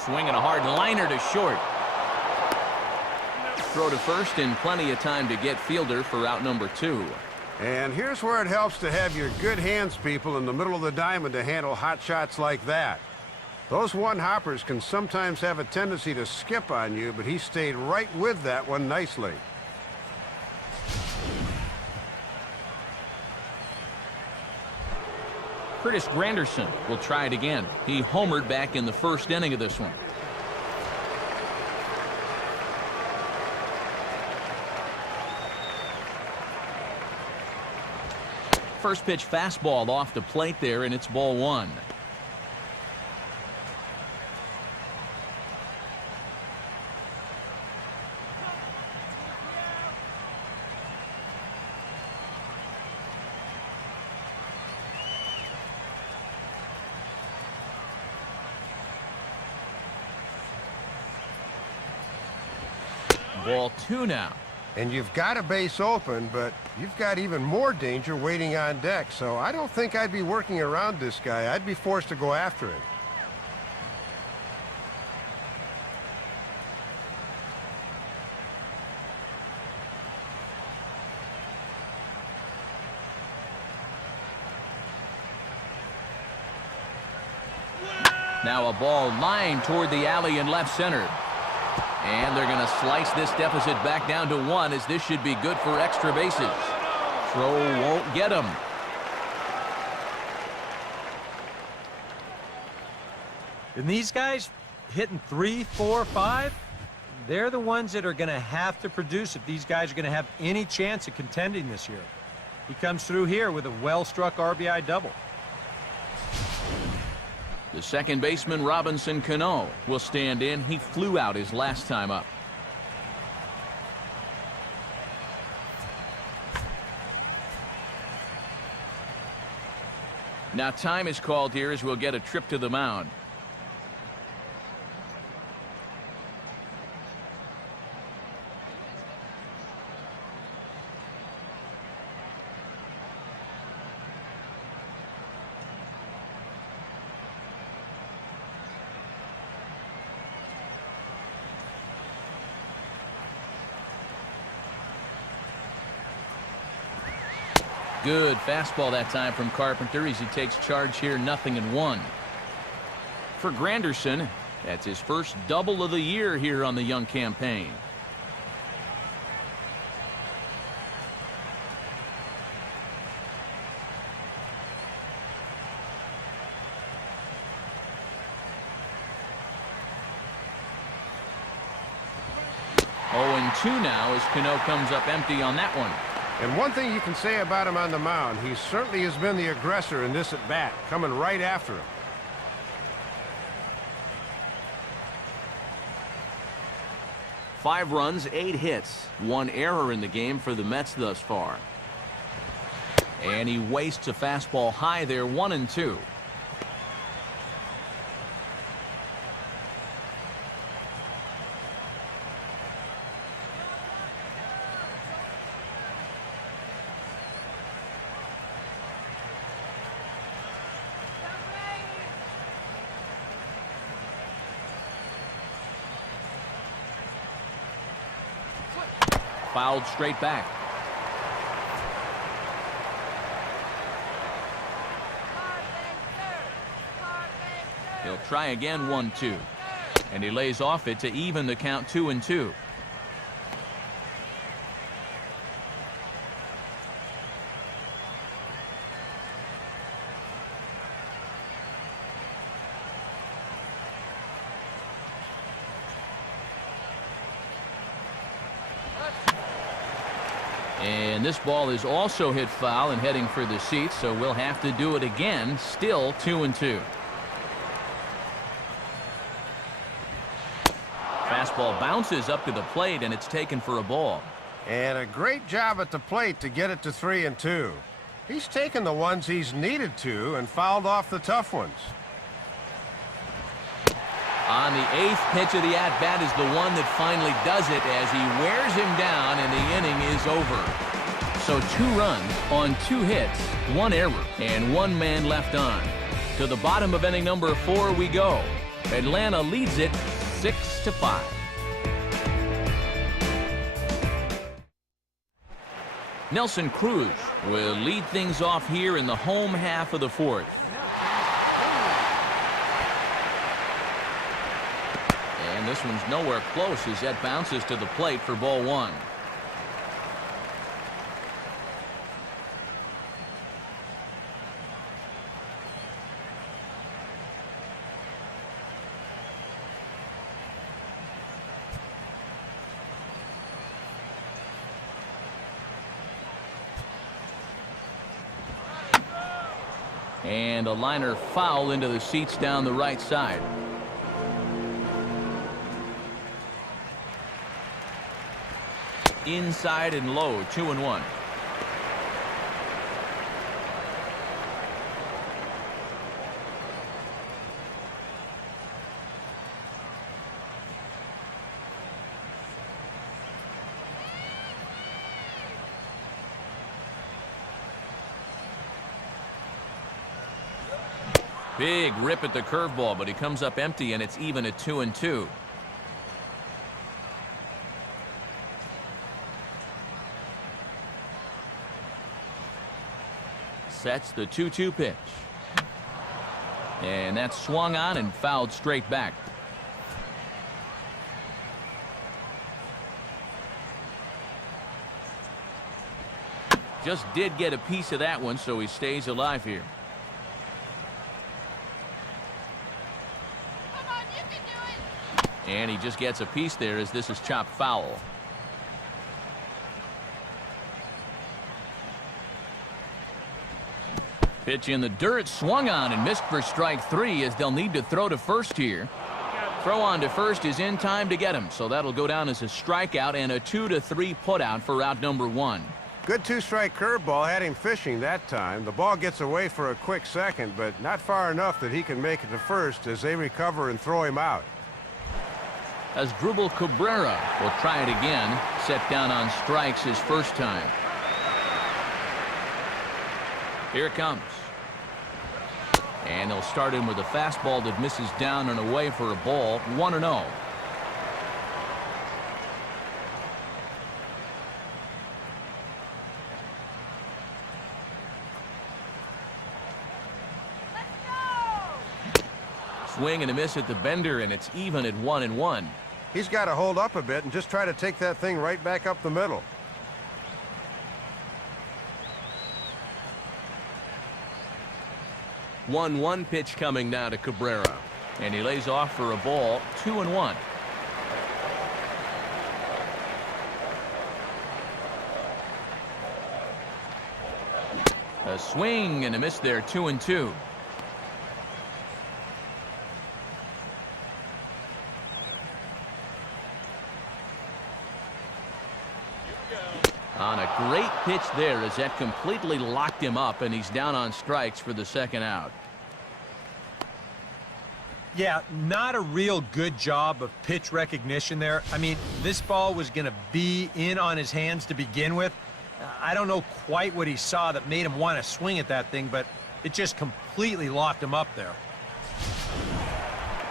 Swinging a hard liner to short. Throw to first and plenty of time to get Fielder for out number 2. And here's where it helps to have your good hands people in the middle of the diamond to handle hot shots like that. Those one-hoppers can sometimes have a tendency to skip on you, but he stayed right with that one nicely. Curtis Granderson will try it again. He homered back in the first inning of this one. First pitch fastball off the plate there, and it's ball 1. Ball 2 now. And you've got a base open, but you've got even more danger waiting on deck, so I don't think I'd be working around this guy. I'd be forced to go after him. Now a ball lined toward the alley in left center. And they're going to slice this deficit back down to 1 as this should be good for extra bases. Throw won't get him. And these guys hitting 3, 4, 5, they're the ones that are going to have to produce if these guys are going to have any chance of contending this year. He comes through here with a well-struck RBI double. The second baseman, Robinson Cano, will stand in. He flew out his last time up. Now time is called here as we'll get a trip to the mound. Good fastball that time from Carpenter as he takes charge here, 0-1. For Granderson, that's his first double of the year here on the Young campaign. 2 now as Cano comes up empty on that one. And one thing you can say about him on the mound, he certainly has been the aggressor in this at-bat, coming right after him. Five runs, 8 hits, 1 error in the game for the Mets thus far. And he wastes a fastball high there, 1-2. Fouled straight back. He'll try again, 1-2. And he lays off it to even the count, 2-2. And this ball is also hit foul and heading for the seats, so we'll have to do it again. Still 2-2. Fastball bounces up to the plate, and it's taken for a ball. And a great job at the plate to get it to 3-2. He's taken the ones he's needed to and fouled off the tough ones. On the 8th pitch of the at-bat is the one that finally does it as he wears him down, and the inning is over. So 2 runs on 2 hits, 1 error, and 1 man left on. To the bottom of inning number 4 we go. Atlanta leads it 6-5. Nelson Cruz will lead things off here in the home half of the 4th. And this one's nowhere close as that bounces to the plate for ball 1. And a liner foul into the seats down the right side. Inside and low, 2-1. Big rip at the curveball, but he comes up empty, and it's even at 2-2. Sets the 2-2 pitch. And that's swung on and fouled straight back. Just did get a piece of that one, so he stays alive here. And he just gets a piece there as this is chopped foul. Pitch in the dirt, swung on and missed for strike 3 as they'll need to throw to first here. Throw on to first is in time to get him, so that'll go down as a strikeout and a 2-3 putout for out number 1. Good 2-strike curveball had him fishing that time. The ball gets away for a quick second, but not far enough that he can make it to first as they recover and throw him out. As Drupal Cabrera will try it again, set down on strikes his first time. Here it comes. And they'll start him with a fastball that misses down and away for a ball, 1-0. Swing and a miss at the bender, and it's even at 1-1. He's got to hold up a bit and just try to take that thing right back up the middle. One pitch coming now to Cabrera, and he lays off for a ball, 2-1. A swing and a miss there, 2-2. On a great pitch there as that completely locked him up, and he's down on strikes for the second out. Yeah, not a real good job of pitch recognition there. I mean, this ball was going to be in on his hands to begin with. I don't know quite what he saw that made him want to swing at that thing, but it just completely locked him up there.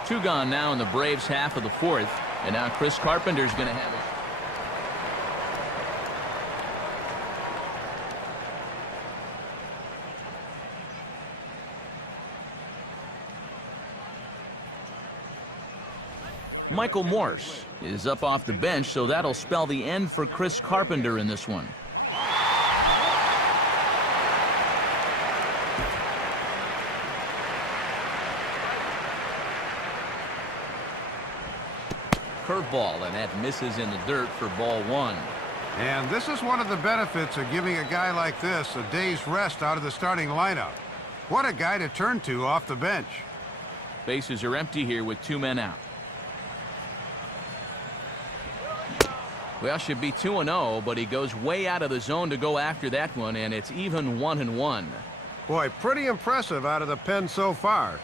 2 gone now in the Braves' half of the 4th, and now Chris Carpenter's going to have it. Michael Morse is up off the bench, so that'll spell the end for Chris Carpenter in this one. Curveball, and that misses in the dirt for ball 1. And this is one of the benefits of giving a guy like this a day's rest out of the starting lineup. What a guy to turn to off the bench. Bases are empty here with 2 men out. Well, should be 2-0, but he goes way out of the zone to go after that one, and it's even 1-1. Boy, pretty impressive out of the pen so far.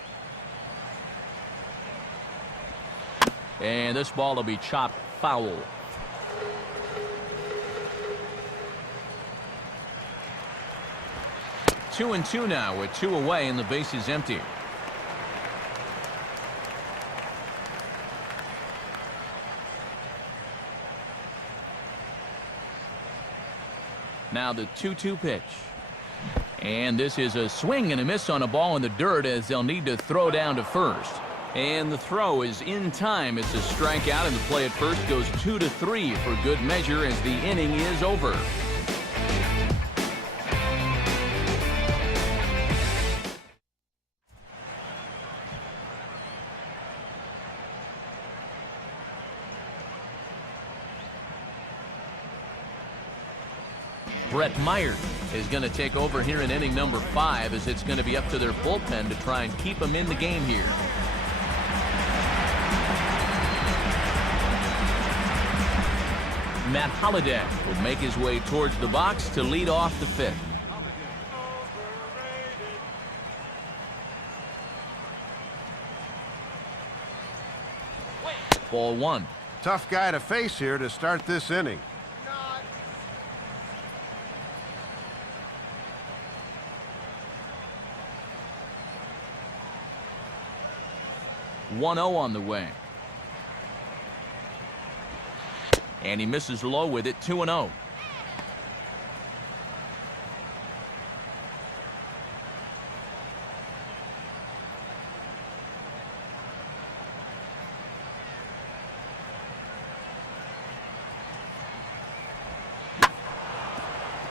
And this ball will be chopped foul. Two and two now with 2 away and the base is empty. Now the 2-2 pitch. And this is a swing and a miss on a ball in the dirt as they'll need to throw down to first. And the throw is in time. It's a strikeout, and the play at first goes 2-3 for good measure as the inning is over. Brett Meyer is going to take over here in inning number 5 as it's going to be up to their bullpen to try and keep them in the game here. Matt Holliday will make his way towards the box to lead off the 5th. Ball 1. Tough guy to face here to start this inning. 1-0 on the way. And he misses low with it, 2-0.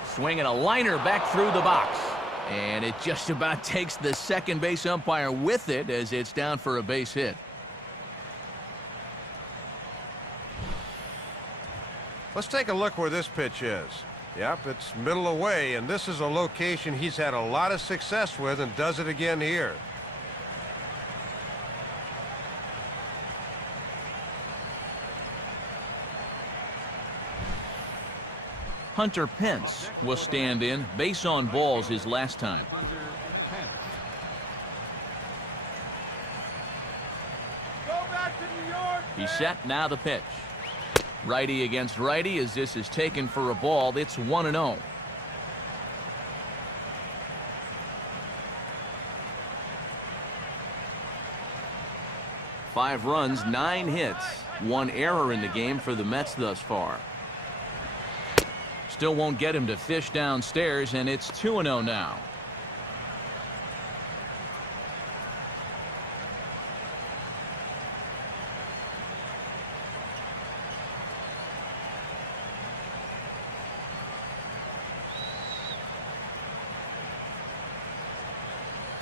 Swinging a liner back through the box. And it just about takes the second base umpire with it as it's down for a base hit. Let's take a look where this pitch is. Yep, it's middle away, and this is a location he's had a lot of success with and does it again here. Hunter Pence will stand in. Base on balls his last time. He's set, now the pitch. Righty against righty as this is taken for a ball. It's 1-0. Five runs, 9 hits, 1 error in the game for the Mets thus far. Still won't get him to fish downstairs, and it's 2-0 now.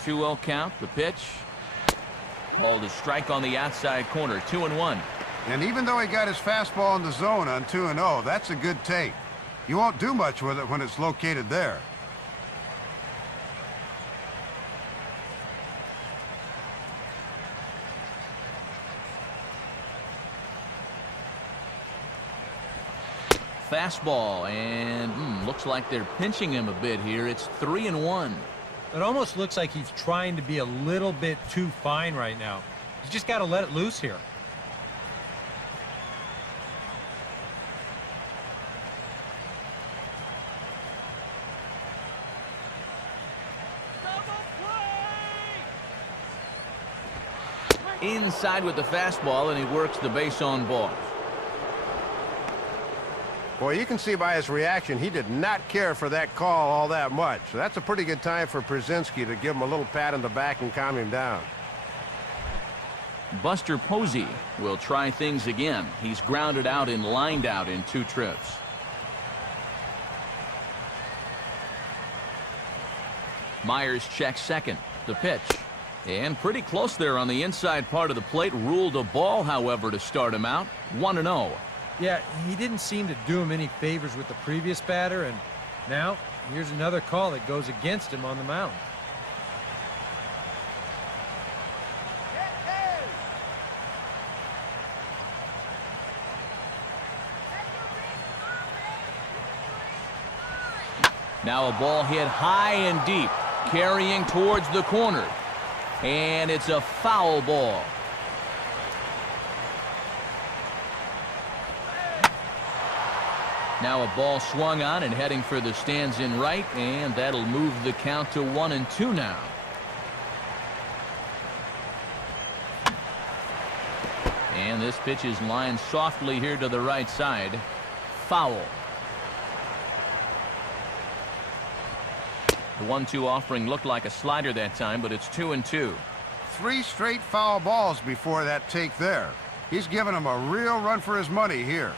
Two-0 count, the pitch. Called a strike on the outside corner, 2-1. And even though he got his fastball in the zone on 2-0, that's a good take. You won't do much with it when it's located there. Fastball, and looks like they're pinching him a bit here. It's 3-1. It almost looks like he's trying to be a little bit too fine right now. He's just got to let it loose here. Inside with the fastball, and he works the base on ball. Boy, you can see by his reaction, he did not care for that call all that much. So that's a pretty good time for Brzezinski to give him a little pat on the back and calm him down. Buster Posey will try things again. He's grounded out and lined out in 2 trips. Myers checks second. The pitch. And pretty close there on the inside part of the plate. Ruled a ball, however, to start him out. 1-0. Yeah, he didn't seem to do him any favors with the previous batter, and now here's another call that goes against him on the mound. Now a ball hit high and deep, carrying towards the corner. And it's a foul ball. Now a ball swung on and heading for the stands in right, and that'll move the count to 1-2 now. And this pitch is lined softly here to the right side. Foul. The 1-2 offering looked like a slider that time, but it's 2-2. 3 straight foul balls before that take there. He's giving him a real run for his money here.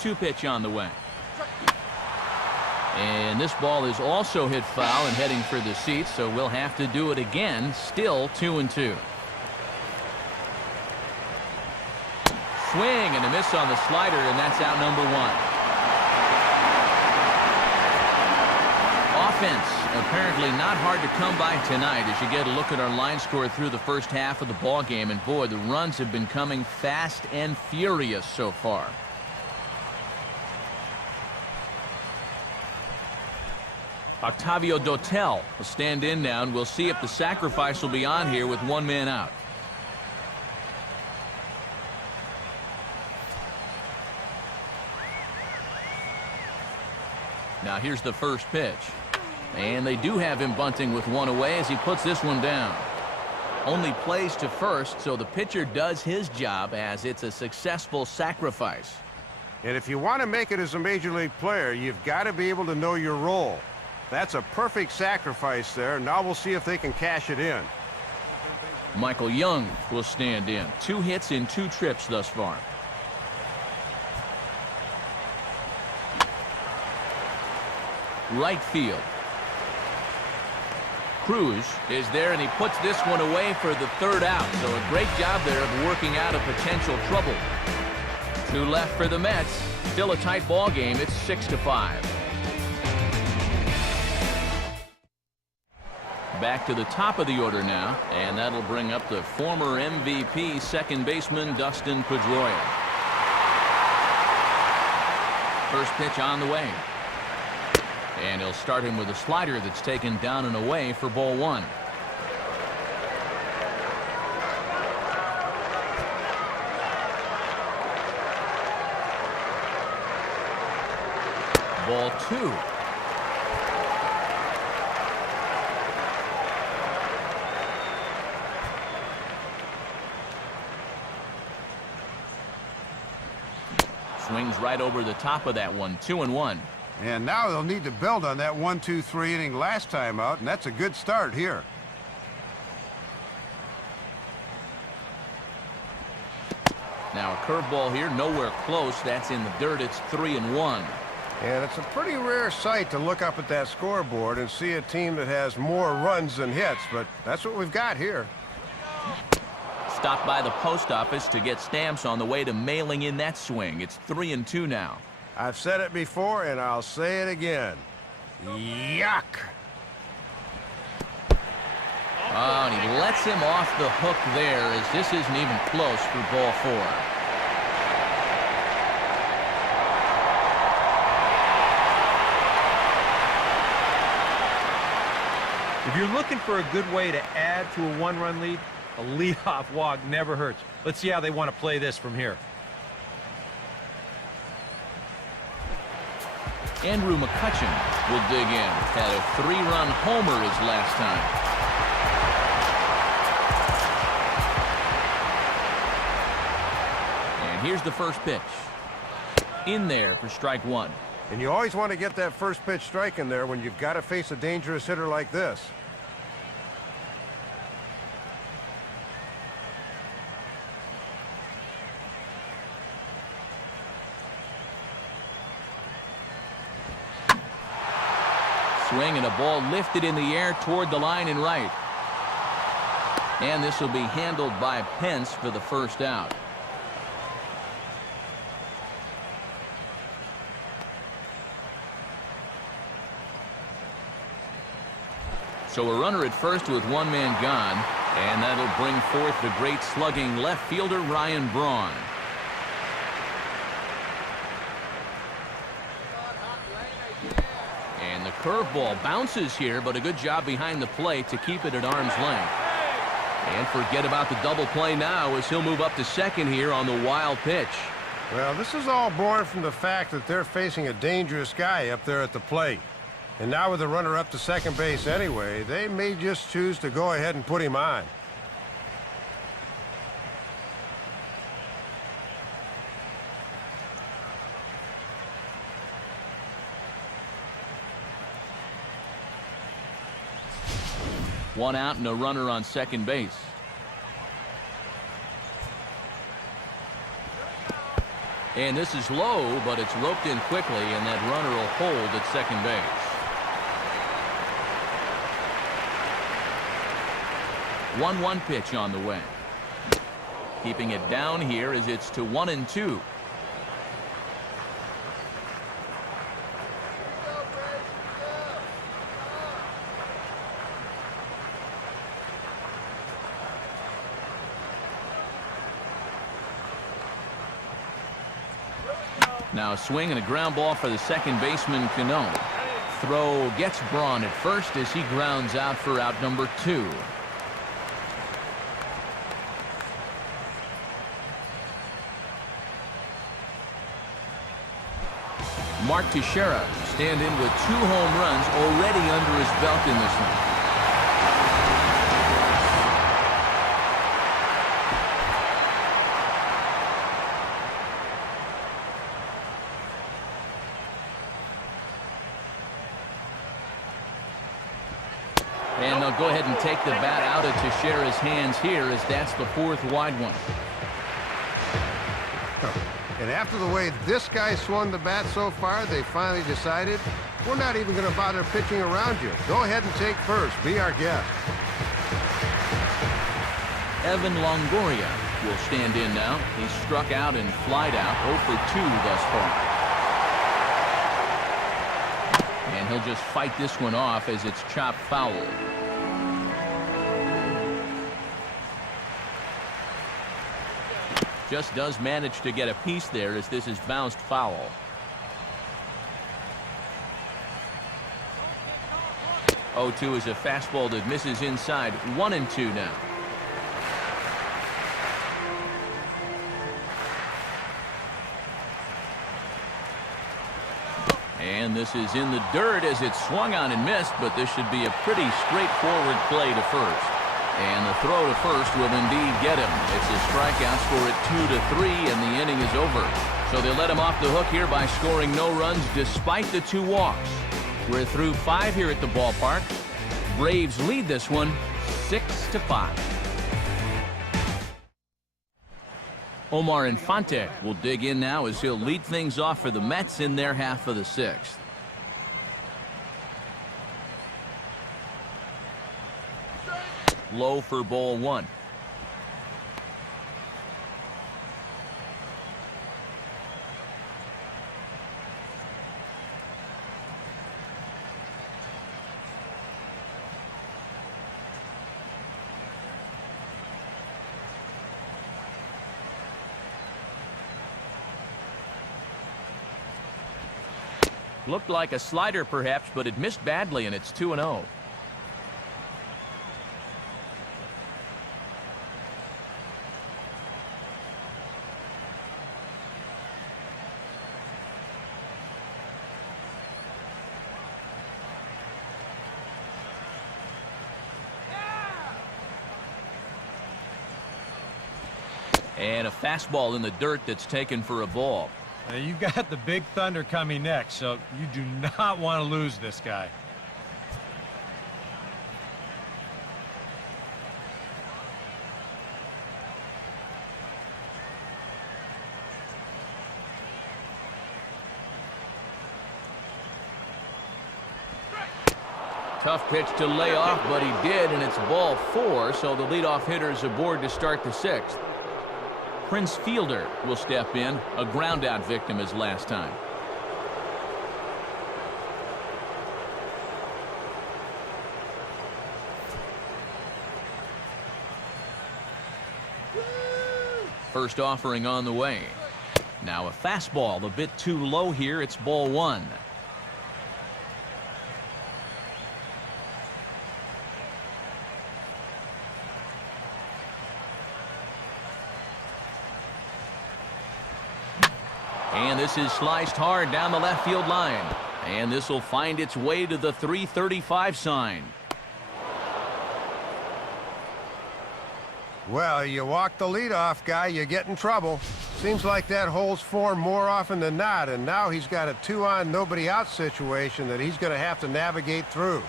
Two pitch on the way. And this ball is also hit foul and heading for the seats, so we'll have to do it again. Still 2-2. Swing and a miss on the slider, and that's out number 1. Offense apparently not hard to come by tonight as you get a look at our line score through the first half of the ball game, and boy, the runs have been coming fast and furious so far. Octavio Dotel will stand in now, and we'll see if the sacrifice will be on here with 1 man out. Now here's the first pitch. And they do have him bunting with 1 away as he puts this one down. Only plays to first, so the pitcher does his job as it's a successful sacrifice. And if you want to make it as a major league player, you've got to be able to know your role. That's a perfect sacrifice there. Now we'll see if they can cash it in. Michael Young will stand in. 2 hits in 2 trips thus far. Right field. Cruz is there, and he puts this one away for the 3rd out. So a great job there of working out a potential trouble. 2 left for the Mets. Still a tight ball game. It's 6-5. Back to the top of the order now, and that'll bring up the former MVP second baseman Dustin Pedroia. First pitch on the way. And he'll start him with a slider that's taken down and away for ball 1. Ball 2. Swings right over the top of that one. 2-1. And now they'll need to build on that 1-2-3 inning last time out, and that's a good start here. Now a curveball here, nowhere close. That's in the dirt. It's 3-1. And it's a pretty rare sight to look up at that scoreboard and see a team that has more runs than hits, but that's what we've got here. Stopped by the post office to get stamps on the way to mailing in that swing. It's 3-2 now. I've said it before, and I'll say it again. Yuck! Oh, and he lets him off the hook there as this isn't even close for ball 4. If you're looking for a good way to add to a one-run lead, a leadoff walk never hurts. Let's see how they want to play this from here. Andrew McCutcheon will dig in. Had a 3-run homer his last time. And here's the first pitch. In there for strike 1. And you always want to get that first pitch strike in there when you've got to face a dangerous hitter like this. Swing and a ball lifted in the air toward the line and right. And this will be handled by Pence for the first out. So a runner at first with one man gone, and that'll bring forth the great slugging left fielder Ryan Braun. And the curveball bounces here, but a good job behind the plate to keep it at arm's length. And forget about the double play now as he'll move up to second here on the wild pitch. Well, this is all born from the fact that they're facing a dangerous guy up there at the plate. And now with the runner up to second base anyway, they may just choose to go ahead and put him on. One out and a runner on second base. And this is low, but it's roped in quickly, and that runner will hold at second base. 1-1 pitch on the way. Keeping it down here as it's to 1-2. Now a swing and a ground ball for the second baseman, Cano. Throw gets Braun at first as he grounds out for out number 2. Mark Teixeira stand in with 2 home runs already under his belt in this one. And they'll go ahead and take the bat out of Teixeira's hands here as that's the 4th wide one. And after the way this guy swung the bat so far, they finally decided, we're not even going to bother pitching around you. Go ahead and take first. Be our guest. Evan Longoria will stand in now. He's struck out and flied out 0 for 2 thus far. And he'll just fight this one off as it's chopped foul. Just does manage to get a piece there as this is bounced foul. Oh, 2 is a fastball that misses inside. 1-2 now. And this is in the dirt as it's swung on and missed, but this should be a pretty straightforward play to first. And the throw to first will indeed get him. It's a strikeout, score it 2-3, and the inning is over. So they let him off the hook here by scoring no runs despite the 2 walks. We're through 5 here at the ballpark. Braves lead this one 6-5. Omar Infante will dig in now as he'll lead things off for the Mets in their half of the 6th. Low for ball 1. Looked like a slider perhaps, but it missed badly, and it's 2-0. And a fastball in the dirt that's taken for a ball. Now, you got the big thunder coming next, so you do not want to lose this guy. Tough pitch to lay off, but he did, and it's ball 4, so the leadoff hitter is aboard to start the 6th. Prince Fielder will step in, a ground-out victim as last time. First offering on the way. Now a fastball a bit too low here. It's ball 1. And this is sliced hard down the left field line. And this will find its way to the 335 sign. Well, you walk the leadoff guy, you get in trouble. Seems like that hole's formed more often than not, and now he's got a 2-on, nobody-out situation that he's going to have to navigate through.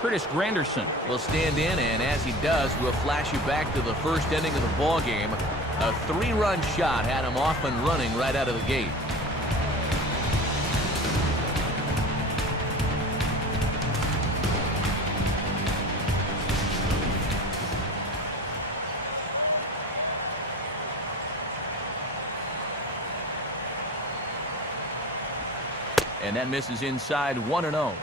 Curtis Granderson will stand in, and as he does, we'll flash you back to the first inning of the ball game. A 3-run shot had him off and running right out of the gate. And that misses inside 1-0.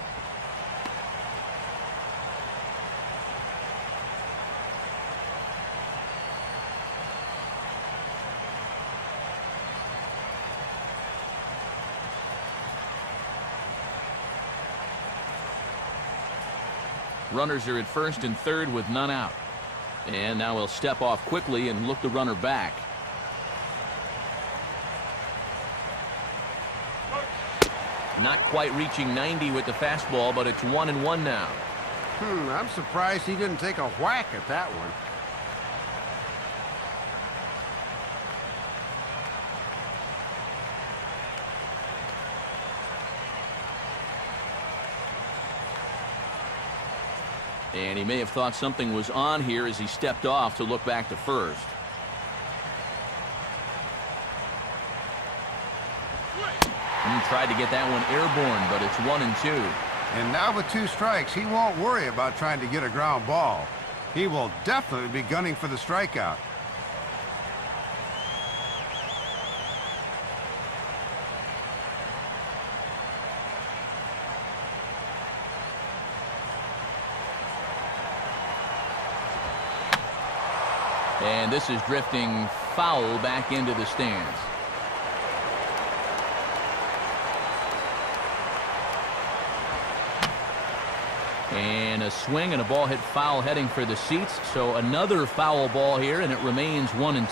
Runners are at first and third with none out. And now he'll step off quickly and look the runner back. Not quite reaching 90 with the fastball, but it's 1-1 now. I'm surprised he didn't take a whack at that one. And he may have thought something was on here as he stepped off to look back to first. Tried to get that one airborne, but it's 1-2. And now with 2 strikes, he won't worry about trying to get a ground ball. He will definitely be gunning for the strikeout. And this is drifting foul back into the stands. And a swing and a ball hit foul heading for the seats. So another foul ball here, and it remains 1-2.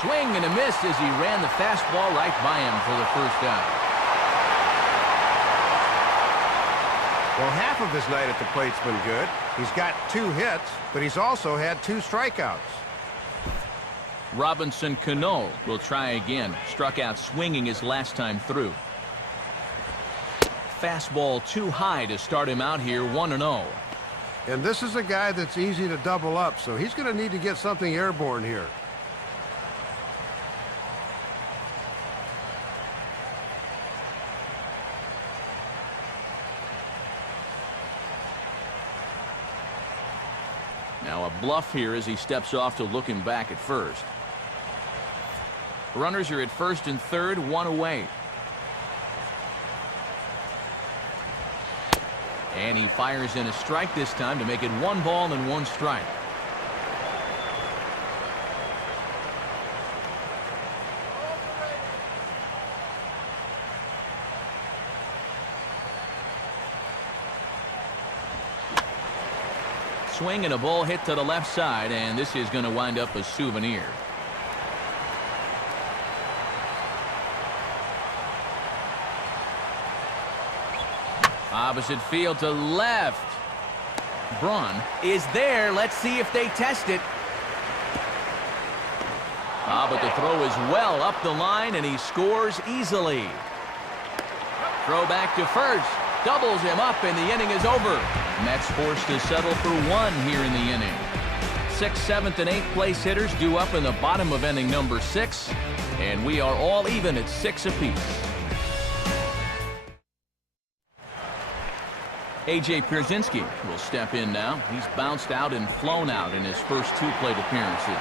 Swing and a miss as he ran the fastball right by him for the first out. Well, half of his night at the plate's been good. He's got 2 hits, but he's also had 2 strikeouts. Robinson Cano will try again. Struck out swinging his last time through. Fastball too high to start him out here, 1-0. And this is a guy that's easy to double up, so he's going to need to get something airborne here. Now a bluff here as he steps off to look him back at first. Runners are at first and third, 1 away. And he fires in a strike this time to make it 1 ball and 1 strike. Swing and a ball hit to the left side, and this is going to wind up a souvenir. Opposite field to left. Braun is there. Let's see if they test it. But the throw is well up the line, and he scores easily. Throw back to first. Doubles him up, and the inning is over. Mets forced to settle for 1 here in the inning. 6th, 7th, and 8th place hitters due up in the bottom of inning number 6, and we are all even at 6 apiece. A.J. Pierzynski will step in now. He's bounced out and flown out in his first 2 plate appearances.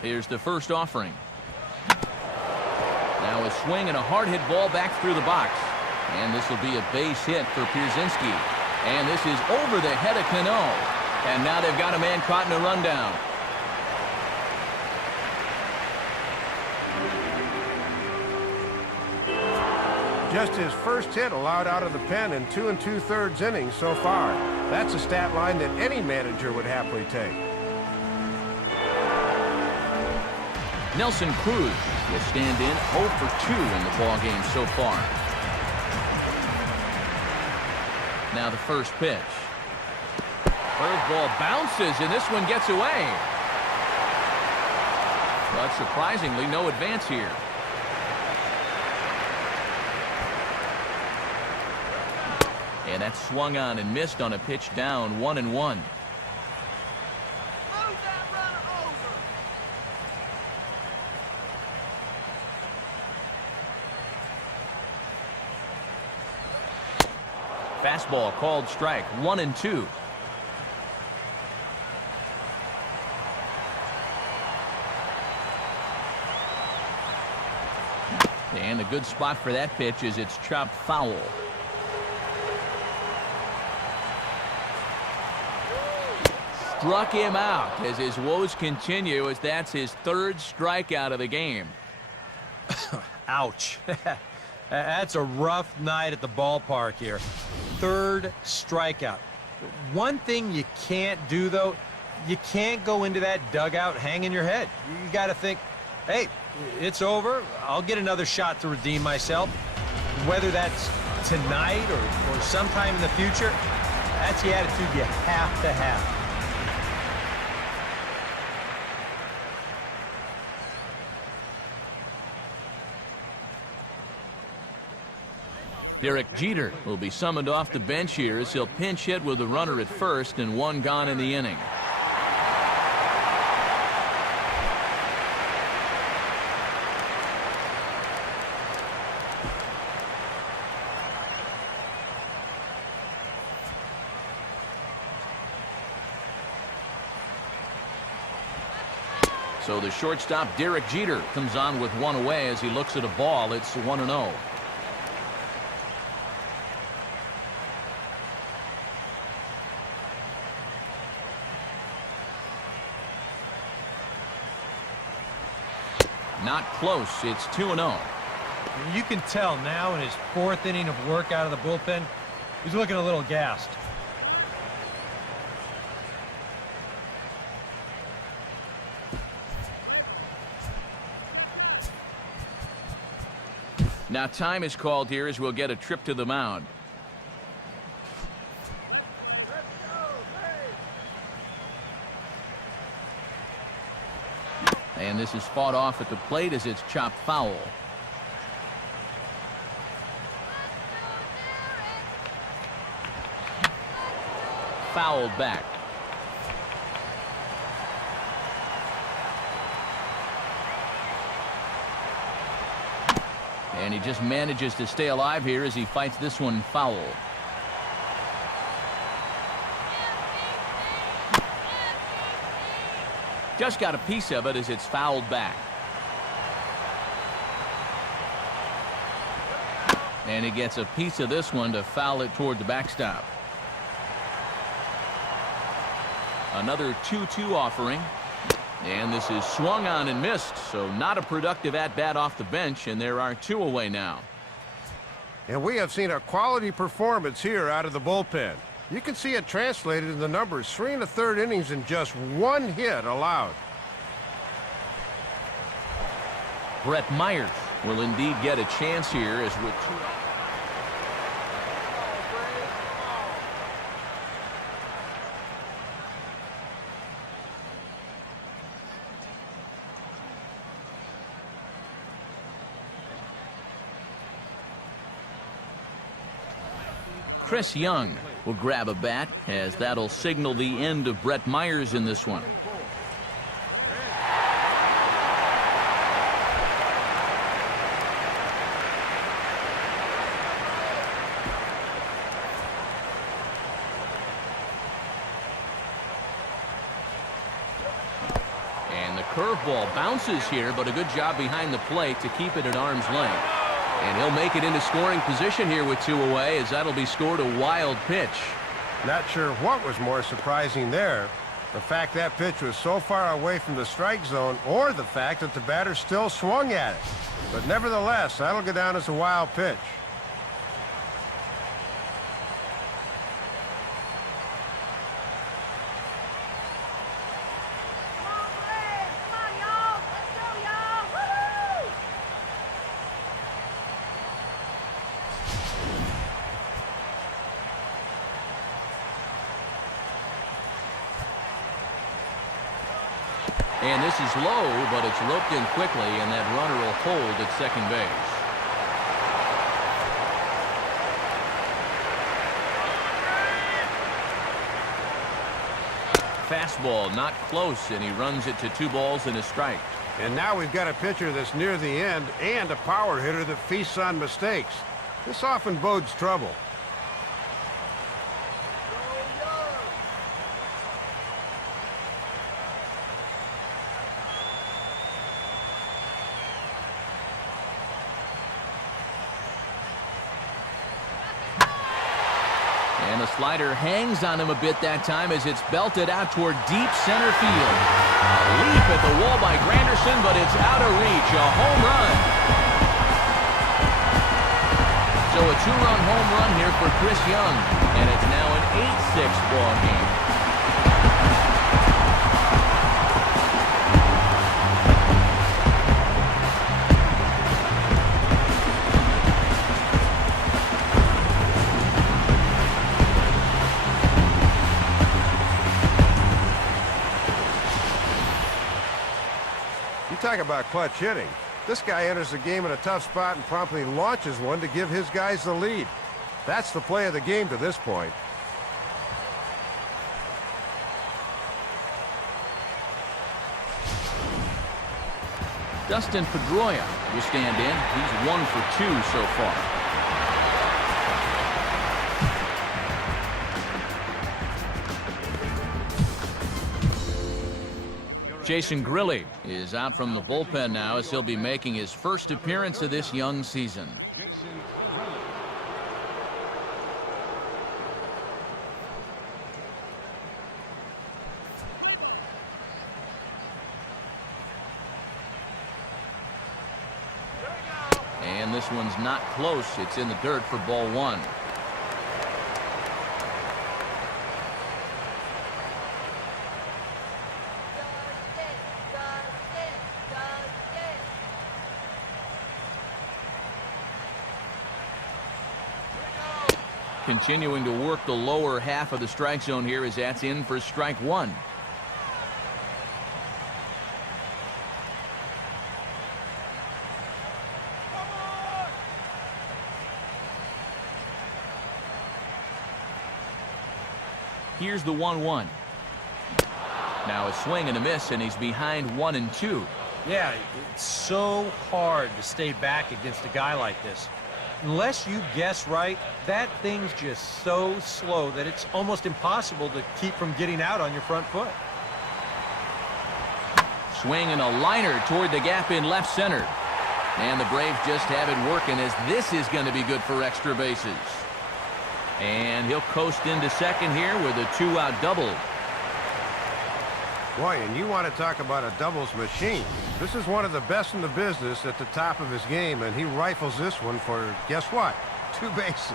Here's the first offering. Now a swing and a hard hit ball back through the box. And this will be a base hit for Pierzynski. And this is over the head of Cano. And now they've got a man caught in a rundown. Just his first hit allowed out of the pen in 2 2/3 innings so far. That's a stat line that any manager would happily take. Nelson Cruz will stand in 0 for 2 in the ballgame so far. Now the first pitch. Curveball bounces, and this one gets away. But surprisingly, no advance here. And that's swung on and missed on a pitch down, 1-1. Fastball called strike, 1-2. And a good spot for that pitch is it's chopped foul. Struck him out as his woes continue, as that's his 3rd strikeout of the game. Ouch. That's a rough night at the ballpark here. 3rd strikeout. One thing you can't do, though, you can't go into that dugout hanging your head. You got to think, hey, it's over. I'll get another shot to redeem myself. Whether that's tonight or sometime in the future, that's the attitude you have to have. Derek Jeter will be summoned off the bench here as he'll pinch hit with a runner at first and 1 gone in the inning. So the shortstop, Derek Jeter, comes on with 1 away as he looks at a ball. It's 1-0. Not close. It's 2-0. You can tell now in his 4th inning of work out of the bullpen, he's looking a little gassed. Now time is called here as we'll get a trip to the mound. And this is fought off at the plate as it's chopped foul. Fouled back. And he just manages to stay alive here as he fights this one foul. Just got a piece of it as it's fouled back. And he gets a piece of this one to foul it toward the backstop. Another 2-2 offering. And this is swung on and missed, so not a productive at-bat off the bench, and there are 2 away now. And we have seen a quality performance here out of the bullpen. You can see it translated in the numbers. 3 1/3 innings and just 1 hit allowed. Brett Myers will indeed get a chance here as with 2. Chris Young will grab a bat as that'll signal the end of Brett Myers in this one. And the curveball bounces here, but a good job behind the plate to keep it at arm's length. And he'll make it into scoring position here with 2 away, as that'll be scored a wild pitch. Not sure what was more surprising there. The fact that pitch was so far away from the strike zone, or the fact that the batter still swung at it. But nevertheless, that'll go down as a wild pitch. And this is low, but it's roped in quickly, and that runner will hold at second base. Fastball not close, and he runs it to 2 balls and a strike. And now we've got a pitcher that's near the end and a power hitter that feasts on mistakes. This often bodes trouble. And the slider hangs on him a bit that time as it's belted out toward deep center field. A leap at the wall by Granderson, but it's out of reach. A home run. So a 2-run home run here for Chris Young, and it's now an 8-6 ball game. Talk about clutch hitting. This guy enters the game in a tough spot and promptly launches one to give his guys the lead. That's the play of the game to this point. Dustin Pedroia will stand in. He's 1 for 2 so far. Jason Grilli is out from the bullpen now as he'll be making his first appearance of this young season. And this one's not close. It's in the dirt for ball 1. Continuing to work the lower half of the strike zone here as that's in for strike 1. Here's the 1-1. Now a swing and a miss, and he's behind 1 and 2. Yeah, it's so hard to stay back against a guy like this. Unless you guess right, that thing's just so slow that it's almost impossible to keep from getting out on your front foot. Swing and a liner toward the gap in left center. And the Braves just have it working, as this is going to be good for extra bases. And he'll coast into second here with a 2-out double. Boy, and you want to talk about a doubles machine. This is one of the best in the business at the top of his game, and he rifles this one for, guess what? 2 bases.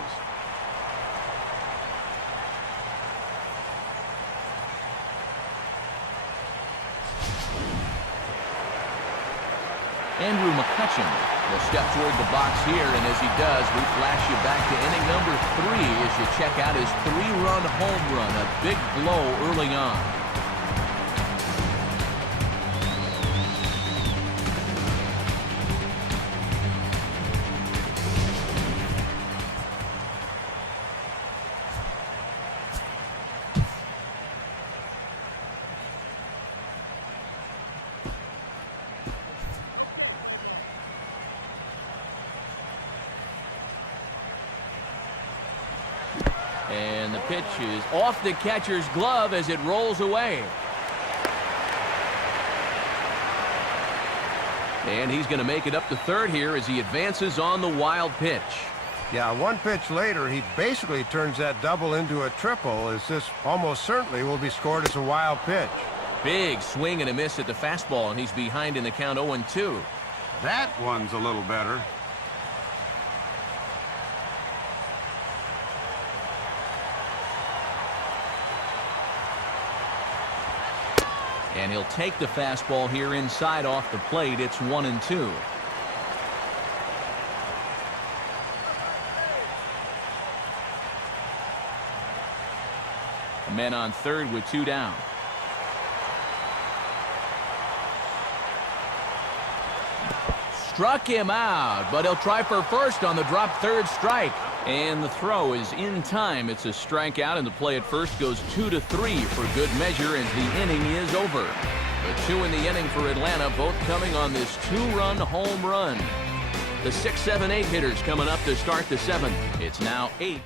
Andrew McCutcheon will step toward the box here, and as he does, we flash you back to inning number 3 as you check out his 3-run home run, a big blow early on. And the pitch is off the catcher's glove as it rolls away. And he's going to make it up to third here as he advances on the wild pitch. Yeah, 1 pitch later, he basically turns that double into a triple, as this almost certainly will be scored as a wild pitch. Big swing and a miss at the fastball, and he's behind in the count 0-2. That one's a little better. And he'll take the fastball here inside off the plate. It's 1-2. A man on third with 2 down. Struck him out, but he'll try for first on the drop third strike. And the throw is in time. It's a strikeout, and the play at first goes 2-3 for good measure as the inning is over. The 2 in the inning for Atlanta, both coming on this 2-run home run. The 6, 7, 8 hitters coming up to start the 7th. It's now 8.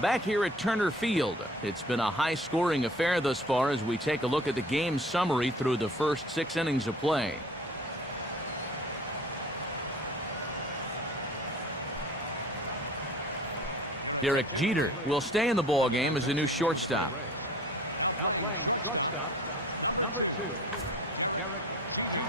Back here at Turner Field, it's been a high-scoring affair thus far as we take a look at the game summary through the first 6 innings of play. Derek Jeter will stay in the ball game as a new shortstop. Now playing shortstop, number 2, Derek Jeter.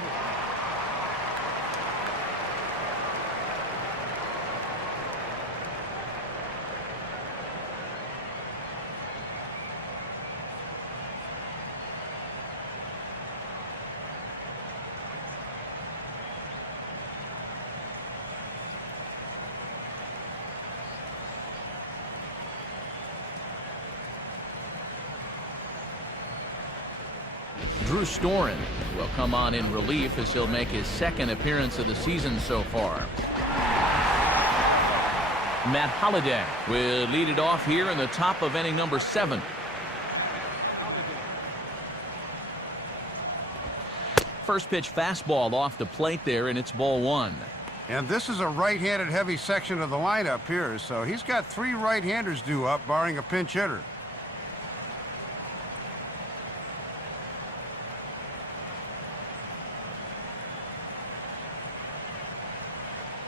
Drew Storen will come on in relief as he'll make his 2nd appearance of the season so far. Matt Holliday will lead it off here in the top of inning number 7. First pitch fastball off the plate there, and it's ball 1. And this is a right-handed heavy section of the lineup here, so he's got 3 right-handers due up, barring a pinch hitter.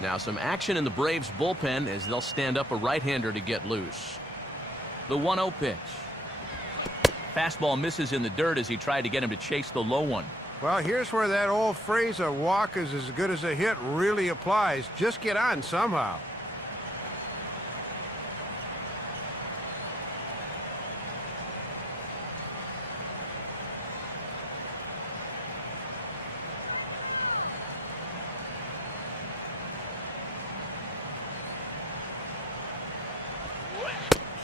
Now some action in the Braves bullpen as they'll stand up a right-hander to get loose. The 1-0 pitch. Fastball misses in the dirt as he tried to get him to chase the low one. Well, here's where that old phrase, a walk is as good as a hit, really applies. Just get on somehow.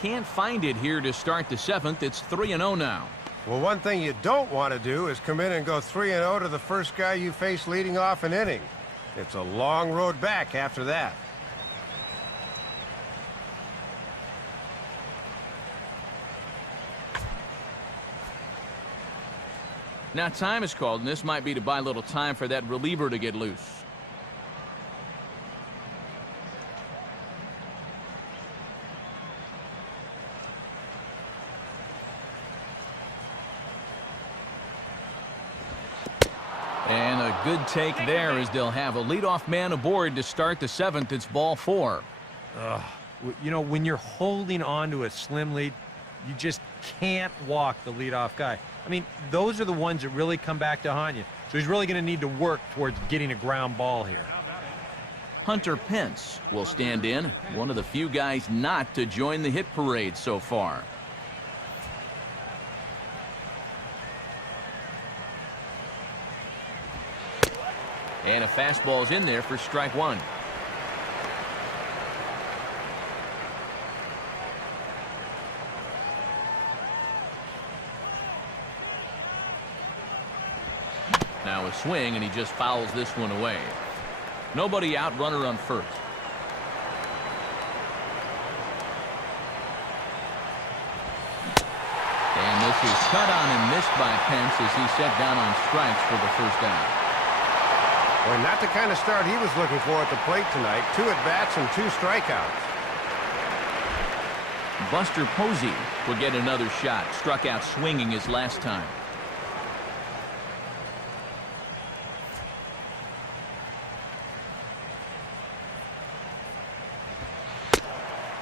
Can't find it here to start the 7th. It's 3-0 now. Well, one thing you don't want to do is come in and go 3-0 to the first guy you face leading off an inning. It's a long road back after that. Now time is called, and this might be to buy a little time for that reliever to get loose. And a good take there as they'll have a leadoff man aboard to start the 7th. It's ball 4. You know, when you're holding on to a slim lead, you just can't walk the leadoff guy. I mean, those are the ones that really come back to haunt you. So he's really going to need to work towards getting a ground ball here. Hunter Pence will stand in, one of the few guys not to join the hit parade so far. And a fastball's in there for strike 1. Now a swing, and he just fouls this one away. Nobody out, runner on first. And this is cut on and missed by Pence as he set down on strikes for the first down. Well, not the kind of start he was looking for at the plate tonight. 2 at-bats and 2 strikeouts. Buster Posey will get another shot. Struck out swinging his last time.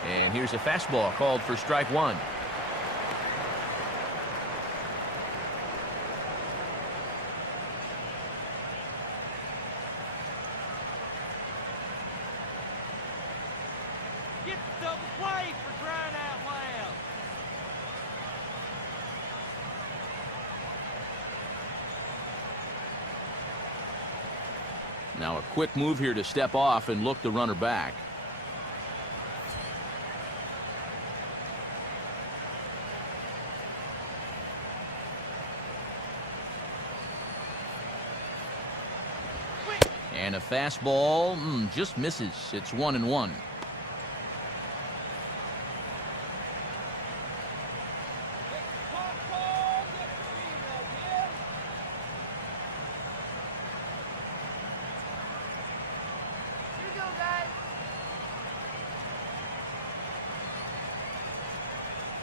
And here's a fastball called for strike 1. Get the double play for crying out loud. Now a quick move here to step off and look the runner back. And a fastball just misses. It's 1-1.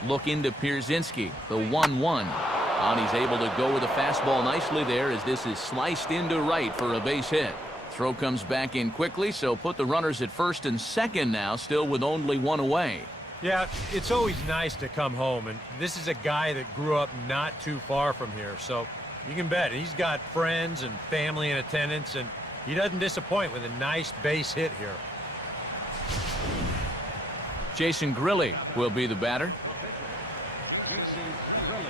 Look into Pierzynski, the 1-1. And he's able to go with a fastball nicely there as this is sliced into right for a base hit. Throw comes back in quickly, so put the runners at first and second now, still with only 1 away. Yeah, it's always nice to come home, and this is a guy that grew up not too far from here, so you can bet he's got friends and family in attendance, and he doesn't disappoint with a nice base hit here. Jason Grilli will be the batter. Jason Grilli.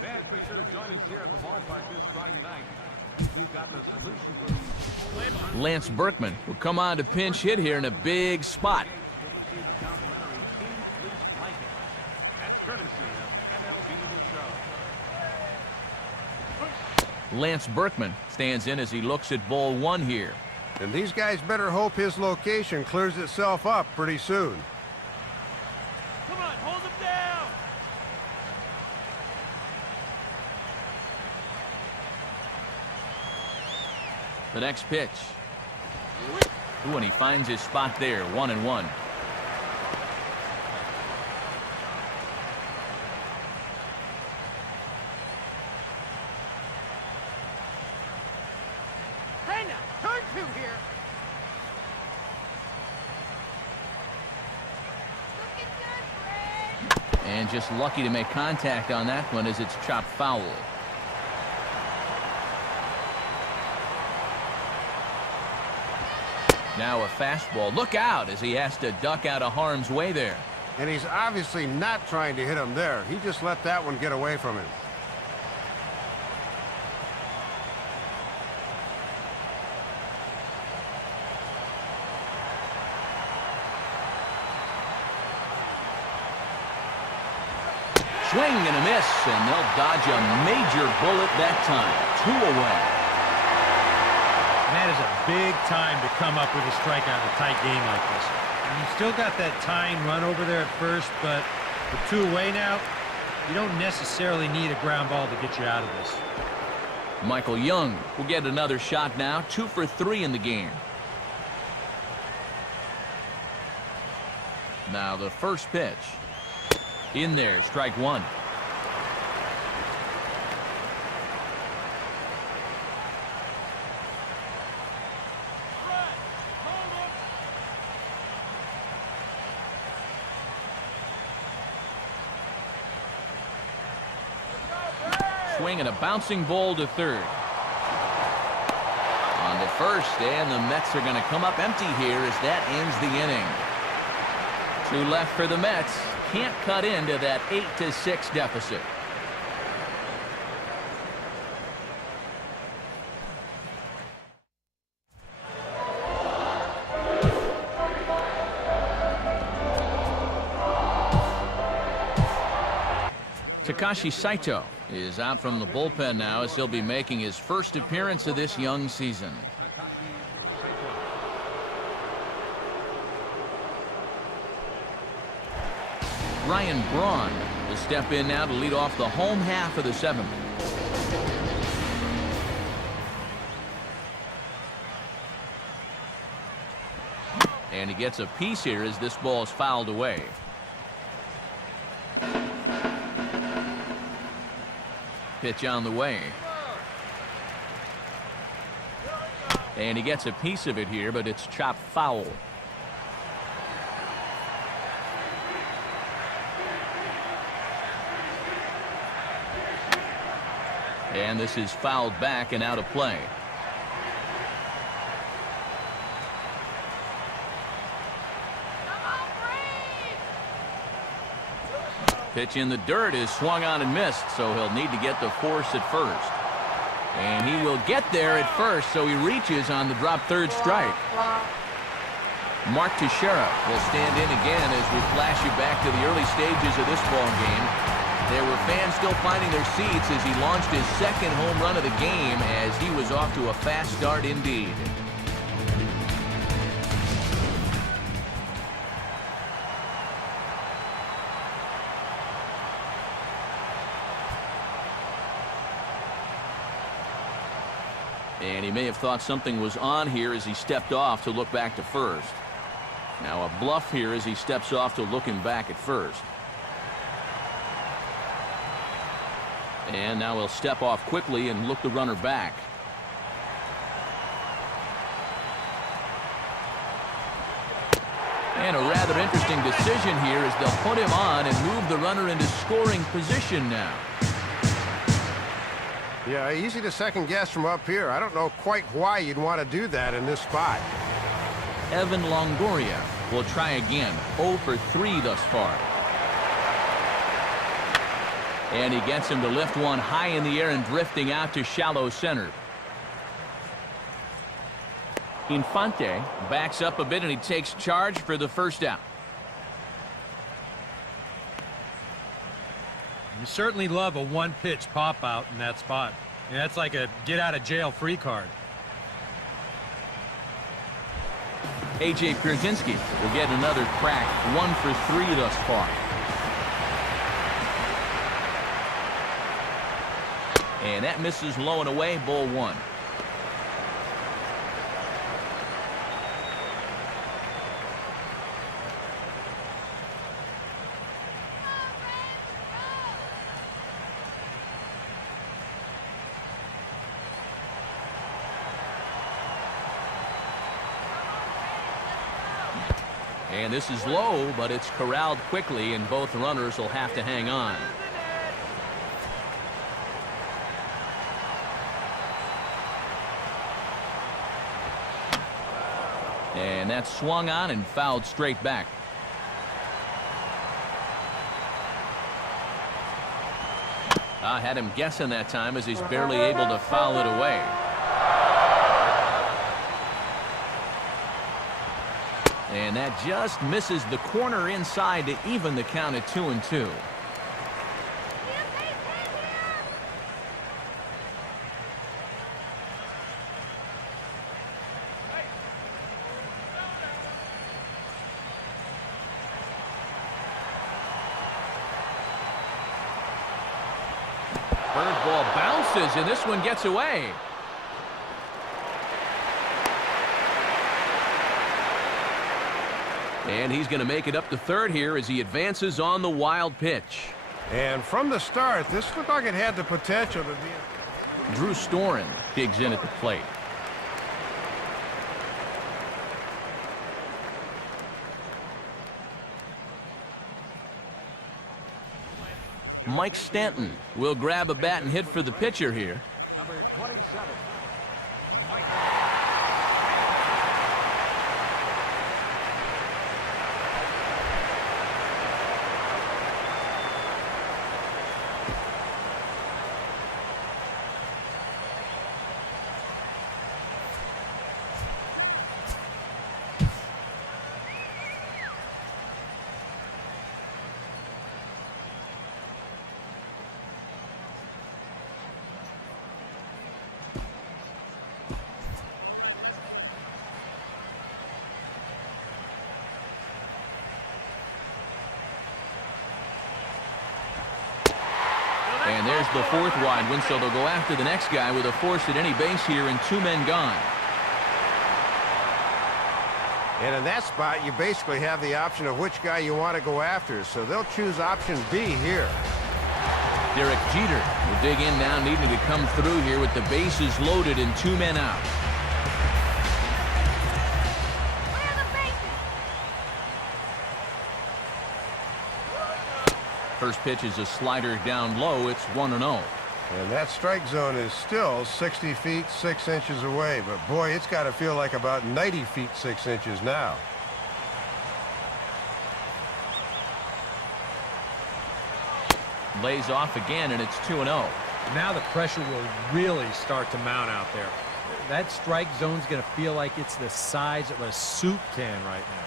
Bad for sure join us here at the ballpark this Friday night. We've got the solution for these. Lance Berkman will come on to pinch hit here in a big spot. That's courtesy of MLB The Show. Lance Berkman stands in as he looks at ball 1 here. And these guys better hope his location clears itself up pretty soon. Come on, hold him down. The next pitch. Ooh, and he finds his spot there, 1-1. Hey now, turn 2 here. Looking good, Fred. And just lucky to make contact on that one as it's chopped foul. Now a fastball. Look out as he has to duck out of harm's way there. And he's obviously not trying to hit him there. He just let that one get away from him. Swing and a miss, and they'll dodge a major bullet that time. 2 away. And that is a big time to come up with a strikeout in a tight game like this. And you still got that tying run over there at first, but with 2 away now, you don't necessarily need a ground ball to get you out of this. Michael Young will get another shot now. 2 for 3 in the game. Now the first pitch. In there, strike 1. Swing and a bouncing ball to third. On to first, and the Mets are going to come up empty here as that ends the inning. 2 left for the Mets. Can't cut into that 8-6 deficit. Takashi Saito is out from the bullpen now as he'll be making his first appearance of this young season. Ryan Braun will step in now to lead off the home half of the 7th. And he gets a piece here as this ball is fouled away. Pitch on the way. And he gets a piece of it here, but it's chopped foul. And this is fouled back and out of play. Pitch in the dirt is swung on and missed, so he'll need to get the force at first. And he will get there at first, so he reaches on the drop third strike. Mark Teixeira will stand in again as we flash you back to the early stages of this ball game. There were fans still finding their seats as he launched his second home run of the game as he was off to a fast start indeed. And he may have thought something was on here as he stepped off to look back to first. Now a bluff here as he steps off to looking back at first. And now he'll step off quickly and look the runner back. And a rather interesting decision here as they'll put him on and move the runner into scoring position now. Yeah, easy to second guess from up here. I don't know quite why you'd want to do that in this spot. Evan Longoria will try again. 0 for 3 thus far. And he gets him to lift one high in the air and drifting out to shallow center. Infante backs up a bit and he takes charge for the first out. You certainly love a one-pitch pop-out in that spot. And that's like a get-out-of-jail-free card. A.J. Pierzynski will get another crack. 1 for 3 thus far. And that misses low and away, ball 1. And this is low, but it's corralled quickly, and both runners will have to hang on. And that's swung on and fouled straight back. I had him guessing that time as he's barely able to foul it away. And that just misses the corner inside to even the count at 2-2. Bird ball bounces, and this one gets away. And he's going to make it up to third here as he advances on the wild pitch. And from the start, this looked like it had the potential to be. Drew Storen digs in at the plate. Mike Stanton will grab a bat and hit for the pitcher here. Number 27. Mike. And there's the fourth wide one, so they'll go after the next guy with a force at any base here and 2 men gone. And in that spot, you basically have the option of which guy you want to go after, so they'll choose option B here. Derek Jeter will dig in now, needing to come through here with the bases loaded and 2 men out. First pitch is a slider down low. It's 1-0. And that strike zone is still 60 feet 6 inches away, but boy, it's got to feel like about 90 feet 6 inches now. Lays off again, and it's 2-0. Now the pressure will really start to mount out there. That strike zone's going to feel like it's the size of a soup can right now.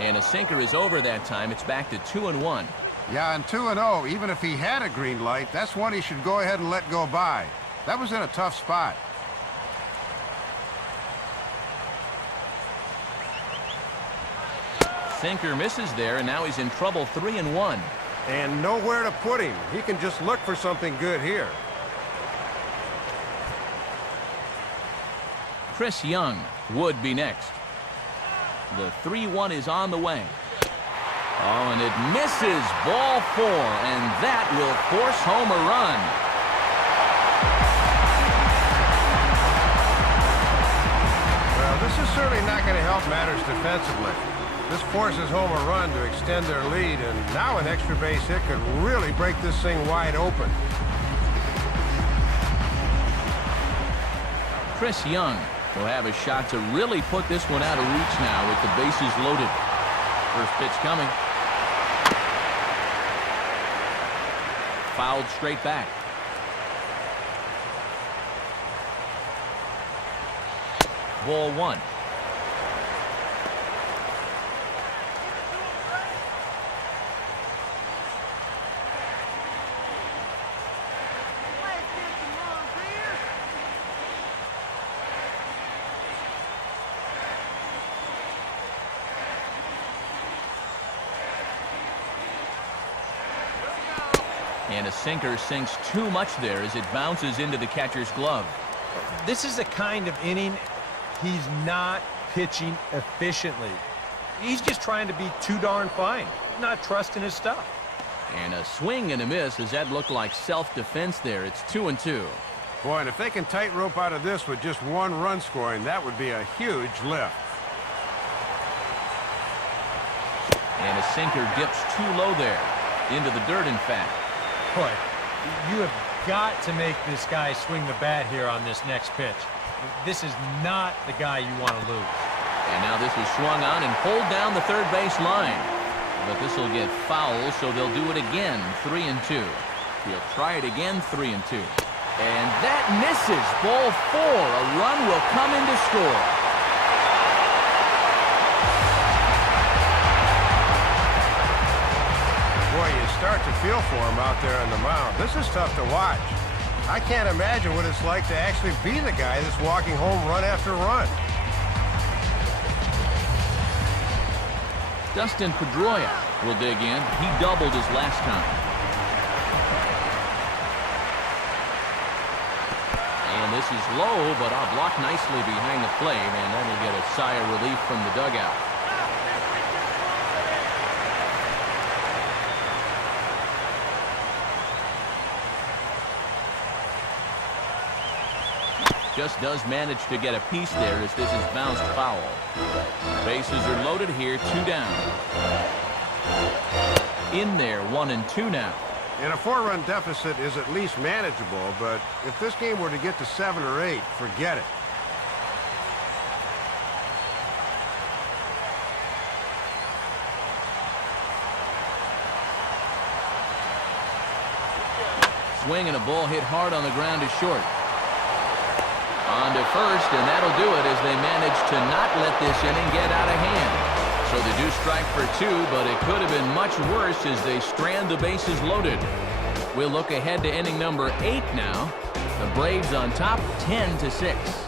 And a sinker is over that time. It's back to 2-1. Yeah, and 2-0, even if he had a green light, that's one he should go ahead and let go by. That was in a tough spot. Sinker misses there, and now he's in trouble. 3-1. And nowhere to put him. He can just look for something good here. Chris Young would be next. The 3-1 is on the way. Oh, and it misses. Ball 4, and that will force home a run. Well, this is certainly not going to help matters defensively. This forces home a run to extend their lead, and now an extra base hit could really break this thing wide open. Chris Young will have a shot to really put this one out of reach now with the bases loaded. First pitch coming. Fouled straight back. Ball 1. And a sinker sinks too much there as it bounces into the catcher's glove. This is the kind of inning he's not pitching efficiently. He's just trying to be too darn fine, not trusting his stuff. And a swing and a miss as that looked like self-defense there. It's 2-2. Boy, and if they can tightrope out of this with just 1 run scoring, that would be a huge lift. And a sinker dips too low there. Into the dirt, in fact. Boy, you have got to make this guy swing the bat here on this next pitch. This is not the guy you want to lose. And now this is swung on and pulled down the third base line. But this will get foul, so they'll do it again, 3-2. He'll try it again, 3-2. And that misses. Ball 4. A run will come in to score. Boy, you start to feel for him out there on the mound. This is tough to watch. I can't imagine what it's like to actually be the guy that's walking home run after run. Dustin Pedroia will dig in. He doubled his last time. And this is low, but blocked nicely behind the plate, and that'll get a sigh of relief from the dugout. Just does manage to get a piece there as this is bounced foul. Bases are loaded here, 2 down. In there, 1-2 now. And a 4-run deficit is at least manageable, but if this game were to get to 7 or 8, forget it. Swing and a ball hit hard on the ground is short. On to first, and that'll do it as they manage to not let this inning get out of hand. So they do strike for 2, but it could have been much worse as they strand the bases loaded. We'll look ahead to inning number 8 now. The Braves on top, 10-6.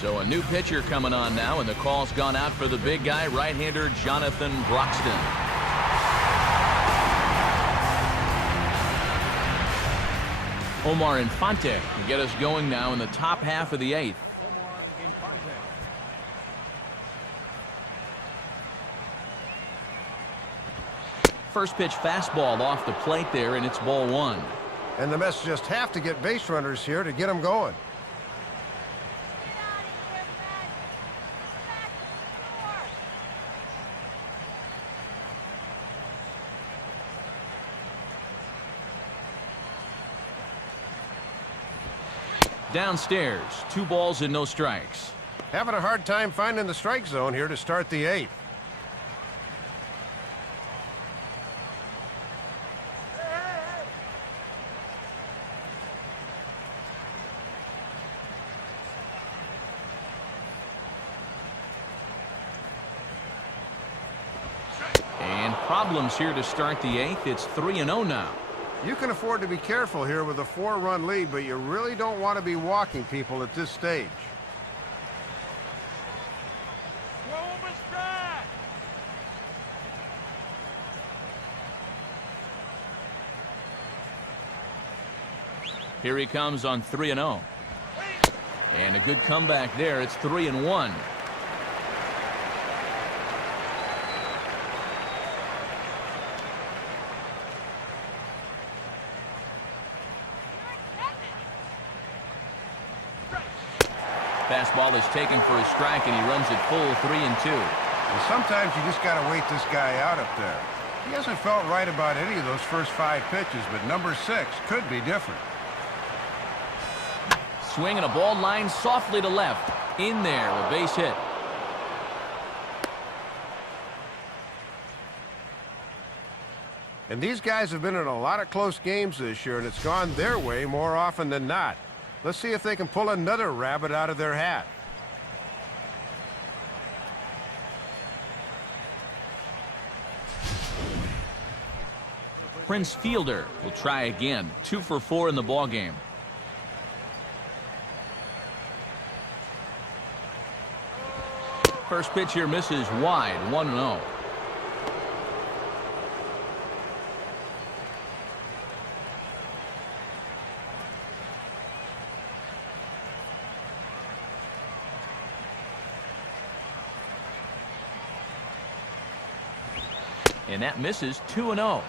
So a new pitcher coming on now, and the call's gone out for the big guy, right-hander Jonathan Broxton. Omar Infante will get us going now in the top half of the 8th. First pitch fastball off the plate there, and it's ball 1. And the Mets just have to get base runners here to get them going. Downstairs, 2 balls and no strikes. Having a hard time finding the strike zone here to start the 8th. And problems here to start the 8th. It's 3-0 now. You can afford to be careful here with a 4-run lead, but you really don't want to be walking people at this stage. Throw him a strike. Here he comes on 3-0. And a good comeback there. It's 3-1. Fastball is taken for a strike, and he runs it full 3-2. And sometimes you just got to wait this guy out up there. He hasn't felt right about any of those first 5 pitches, but number 6 could be different. Swing and a ball line softly to left. In there, a base hit. And these guys have been in a lot of close games this year, and it's gone their way more often than not. Let's see if they can pull another rabbit out of their hat. Prince Fielder will try again. 2 for 4 in the ballgame. First pitch here misses wide, 1-0. And that misses 2-0.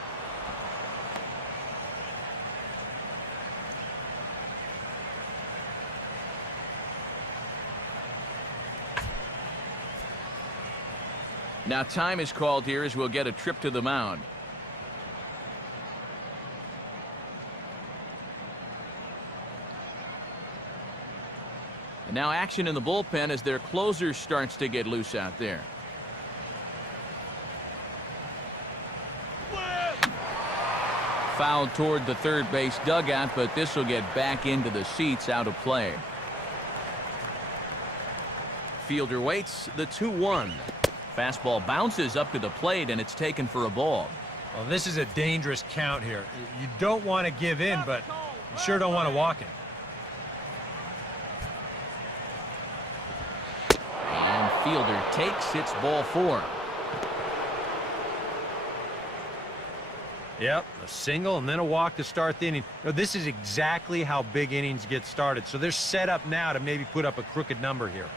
Now time is called here as we'll get a trip to the mound. And now action in the bullpen as their closer starts to get loose out there. Fouled toward the third base dugout, but this will get back into the seats, out of play. Fielder waits the 2-1. Fastball bounces up to the plate, and it's taken for a ball. Well, this is a dangerous count here. You don't want to give in, but you sure don't want to walk it. And fielder takes, it's ball 4. Yep, a single and then a walk to start the inning. Now, this is exactly how big innings get started, so they're set up now to maybe put up a crooked number here.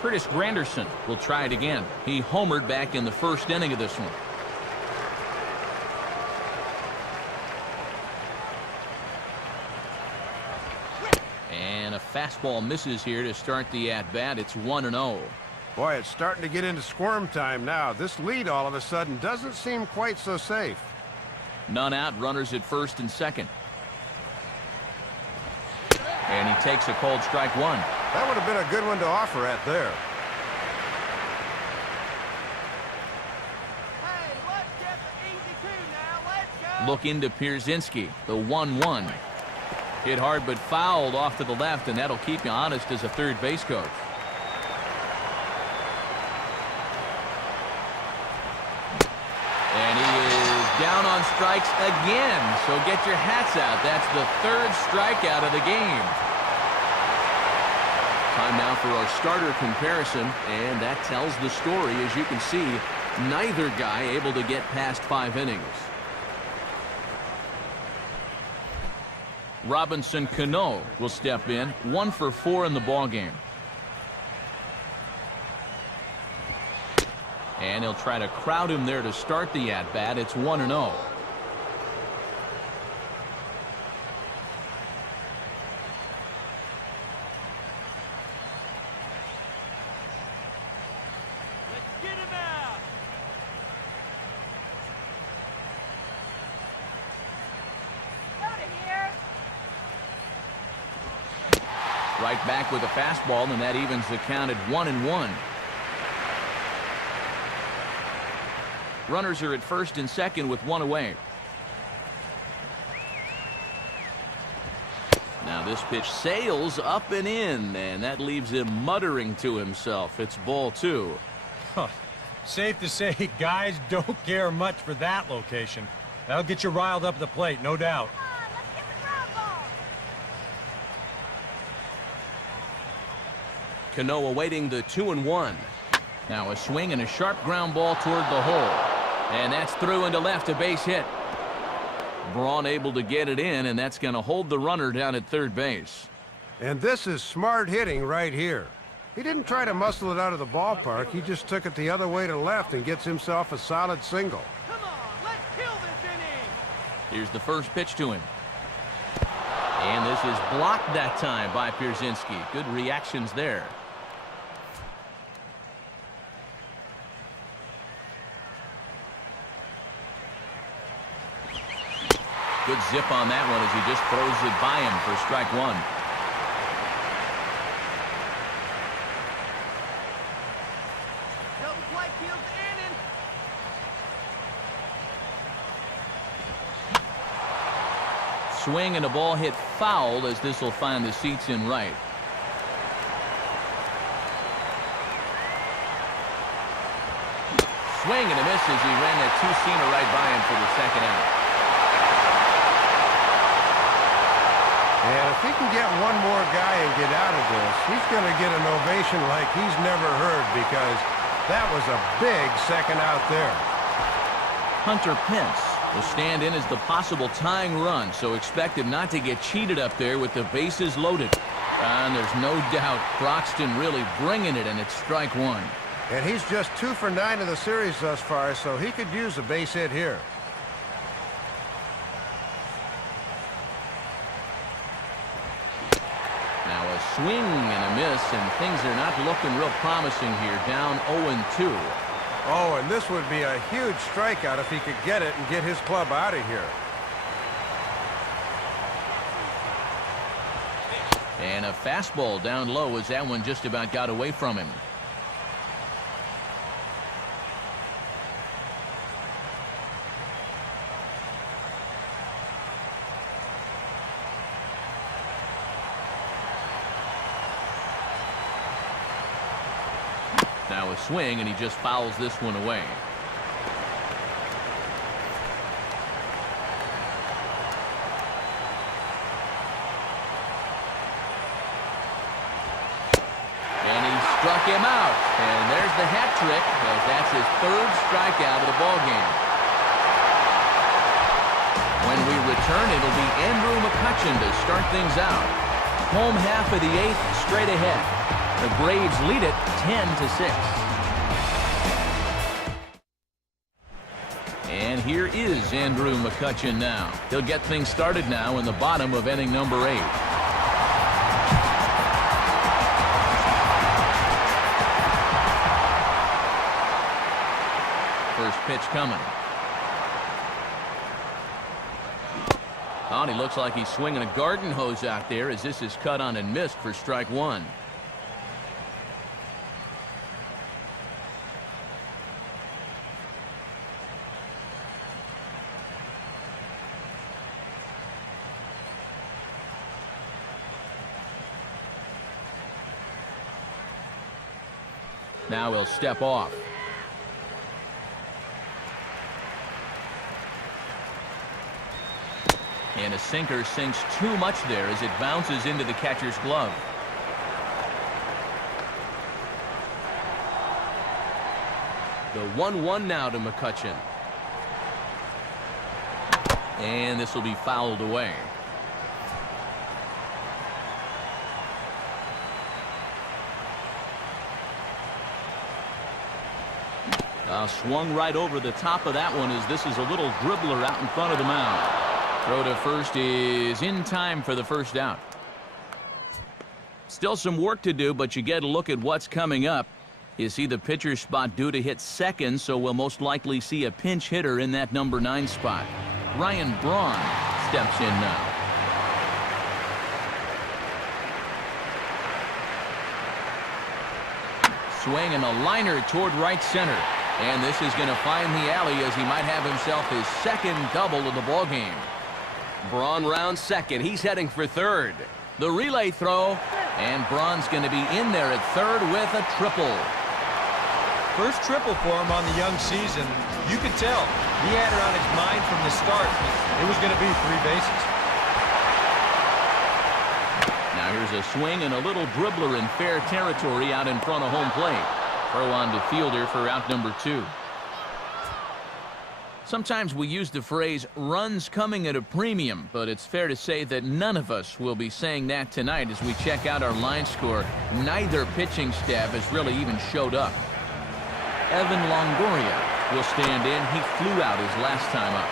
Curtis Granderson will try it again. He homered back in the first inning of this one. And a fastball misses here to start the at-bat. It's 1-0. Boy, it's starting to get into squirm time now. This lead all of a sudden doesn't seem quite so safe. None out, runners at first and second. And he takes a cold strike 1. That would have been a good one to offer at there. Hey, let's get the easy 2 now. Let's go. Look into Pierzynski, the 1-1. Hit hard but fouled off to the left, and that'll keep you honest as a third base coach. And he is down on strikes again, so get your hats out. That's the third strikeout of the game. Time now for our starter comparison, and that tells the story. As you can see, neither guy able to get past 5 innings. Robinson Cano will step in, 1 for 4 in the ballgame. And he'll try to crowd him there to start the at-bat. It's 1-0. Let's get him out. Out of here. Right back with a fastball, and that evens the count at 1-1. Runners are at first and second with 1 away. Now this pitch sails up and in, and that leaves him muttering to himself. It's ball 2. Huh. Safe to say, guys don't care much for that location. That'll get you riled up at the plate, no doubt. Come on, let's get the ground ball. Cano awaiting the 2-1. Now a swing and a sharp ground ball toward the hole. And that's through into left, a base hit. Braun able to get it in, and that's going to hold the runner down at third base. And this is smart hitting right here. He didn't try to muscle it out of the ballpark. He just took it the other way to left and gets himself a solid single. Come on, let's kill this inning. Here's the first pitch to him. And this is blocked that time by Pierzynski. Good reactions there. Good zip on that one as he just throws it by him for strike 1. Double play kills the inning. Swing and a ball hit foul as this will find the seats in right. Swing and a miss as he ran that two-seamer right by him for the second out. And if he can get one more guy and get out of this, he's going to get an ovation like he's never heard, because that was a big second out there. Hunter Pence will stand in as the possible tying run, so expect him not to get cheated up there with the bases loaded. And there's no doubt Broxton really bringing it, and it's strike one. And he's just 2 for 9 in the series thus far, so he could use a base hit here. Now a swing and a miss, and things are not looking real promising here. Down 0-2. Oh, and this would be a huge strikeout if he could get it and get his club out of here. And a fastball down low as that one just about got away from him. Now a swing, and he just fouls this one away. Struck him out, and there's the hat trick, as that's his 3rd strikeout of the ballgame. When we return, it'll be Andrew McCutchen to start things out. Home half of the 8th, straight ahead. The Braves lead it 10-6. And here is Andrew McCutchen now. He'll get things started now in the bottom of inning number 8. First pitch coming. Oh, he looks like he's swinging a garden hose out there, as this is cut on and missed for strike one. Now he'll step off. And a sinker sinks too much there as it bounces into the catcher's glove. The 1-1 now to McCutchen. And this will be fouled away. Swung right over the top of that one, as this is a little dribbler out in front of the mound. Throw to first is in time for the first out. Still some work to do, but you get a look at what's coming up. You see the pitcher's spot due to hit second, so we'll most likely see a pinch hitter in that number 9 spot. Ryan Braun steps in now. Swing and a liner toward right center. And this is going to find the alley, as he might have himself his 2nd double of the ballgame. Braun rounds second. He's heading for third. The relay throw, and Braun's going to be in there at third with a triple. First triple for him on the young season. You could tell he had it on his mind from the start. It was going to be 3 bases. Now here's a swing and a little dribbler in fair territory out in front of home plate. Throw on to fielder for out number 2. Sometimes we use the phrase runs coming at a premium, but it's fair to say that none of us will be saying that tonight as we check out our line score. Neither pitching staff has really even showed up. Evan Longoria will stand in. He flew out his last time up.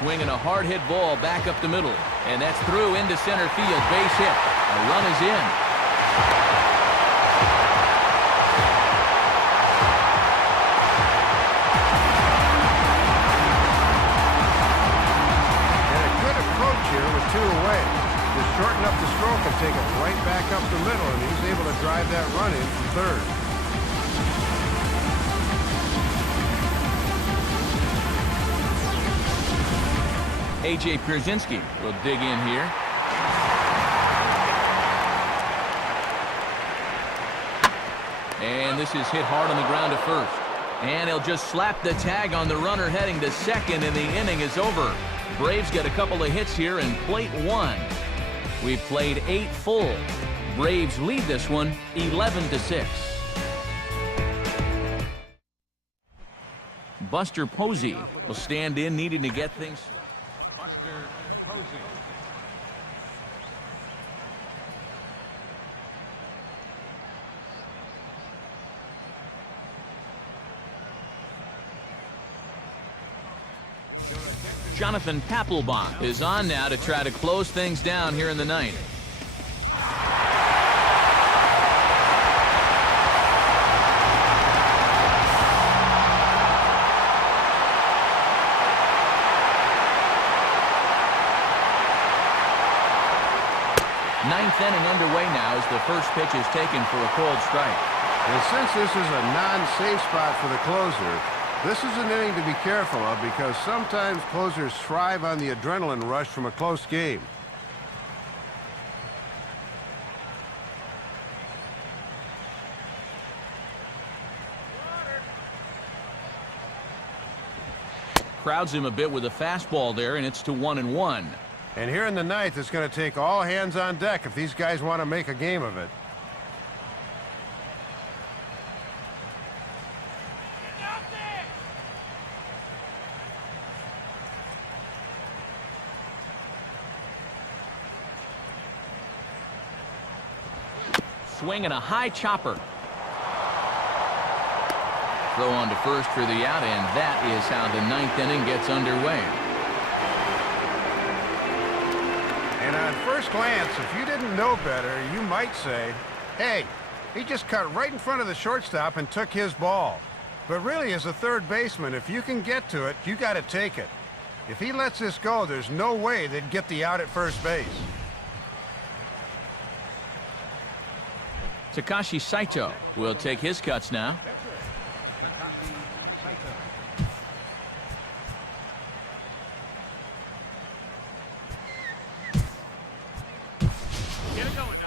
Swinging a hard hit ball back up the middle, and that's through into center field. Base hit. A run is in. And a good approach here with 2 away. Just shorten up the stroke and take it right back up the middle, and he's able to drive that run in from third. A.J. Pierzynski will dig in here. And this is hit hard on the ground to first. And he'll just slap the tag on the runner heading to second, and the inning is over. Braves get a couple of hits here in plate 1. We've played 8 full. Braves lead this one 11-6. Buster Posey will stand in, needing to get things. Buster Posey. Jonathan Papelbon is on now to try to close things down here in the ninth. Ninth inning underway now as the first pitch is taken for a cold strike. And since this is a non-safe spot for the closer, this is an inning to be careful of because sometimes closers thrive on the adrenaline rush from a close game. Crowds him a bit with a fastball there, and it's to 1-1. And here in the ninth, it's going to take all hands on deck if these guys want to make a game of it. Swing and a high chopper. Throw on to first for the out, and that is how the ninth inning gets underway. And on first glance, if you didn't know better, you might say, hey, he just cut right in front of the shortstop and took his ball. But really, as a third baseman, if you can get to it, you got to take it. If he lets this go, there's no way they'd get the out at first base. Takashi Saito will take his cuts now. Takashi Saito.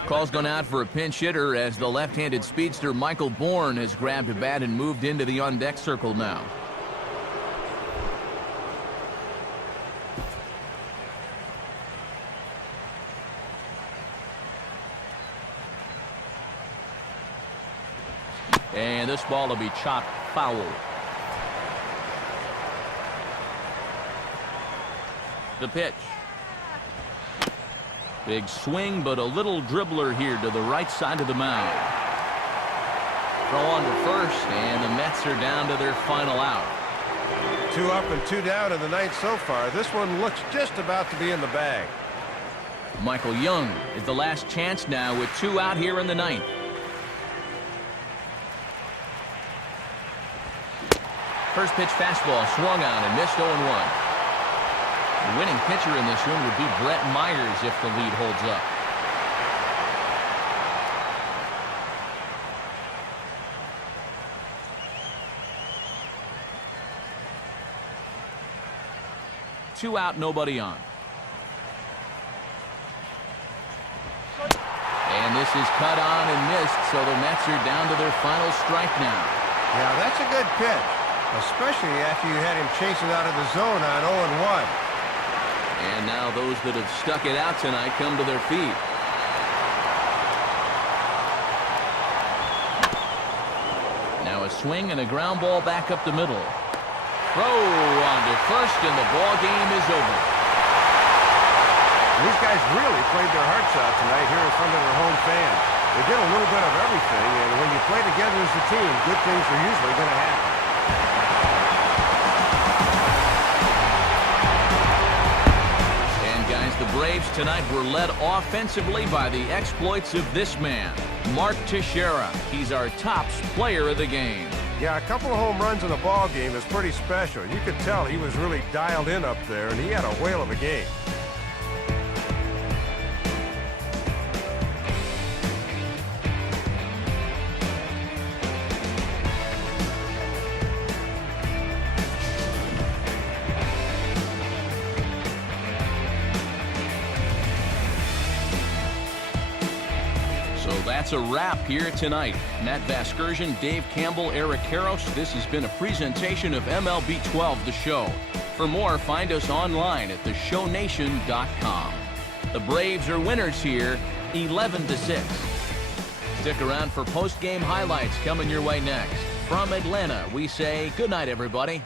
Call's gone out for a pinch hitter as the left-handed speedster Michael Bourne has grabbed a bat and moved into the on-deck circle now. And this ball will be chopped foul. The pitch. Big swing, but a little dribbler here to the right side of the mound. Throw on to first, and the Mets are down to their final out. 2 up and 2 down in the ninth so far. This one looks just about to be in the bag. Michael Young is the last chance now with 2 out here in the ninth. First pitch fastball swung on and missed 0-1. The winning pitcher in this one would be Brett Myers if the lead holds up. Two out, nobody on. And this is cut on and missed, so the Mets are down to their final strike now. Yeah, that's a good pitch, especially after you had him chasing out of the zone on 0-1. And now those that have stuck it out tonight come to their feet. Now a swing and a ground ball back up the middle. Throw on to first, and the ball game is over. These guys really played their hearts out tonight here in front of their home fans. They did a little bit of everything, and when you play together as a team, good things are usually going to happen. The Braves tonight were led offensively by the exploits of this man, Mark Teixeira. He's our top player of the game. Yeah, a couple of home runs in the ball game is pretty special. You could tell he was really dialed in up there, and he had a whale of a game. That's a wrap here tonight. Matt Vasgersian, Dave Campbell, Eric Karros. This has been a presentation of MLB 12, the show. For more, find us online at theshownation.com. The Braves are winners here, 11-6. Stick around for post-game highlights coming your way next. From Atlanta, we say good night, everybody.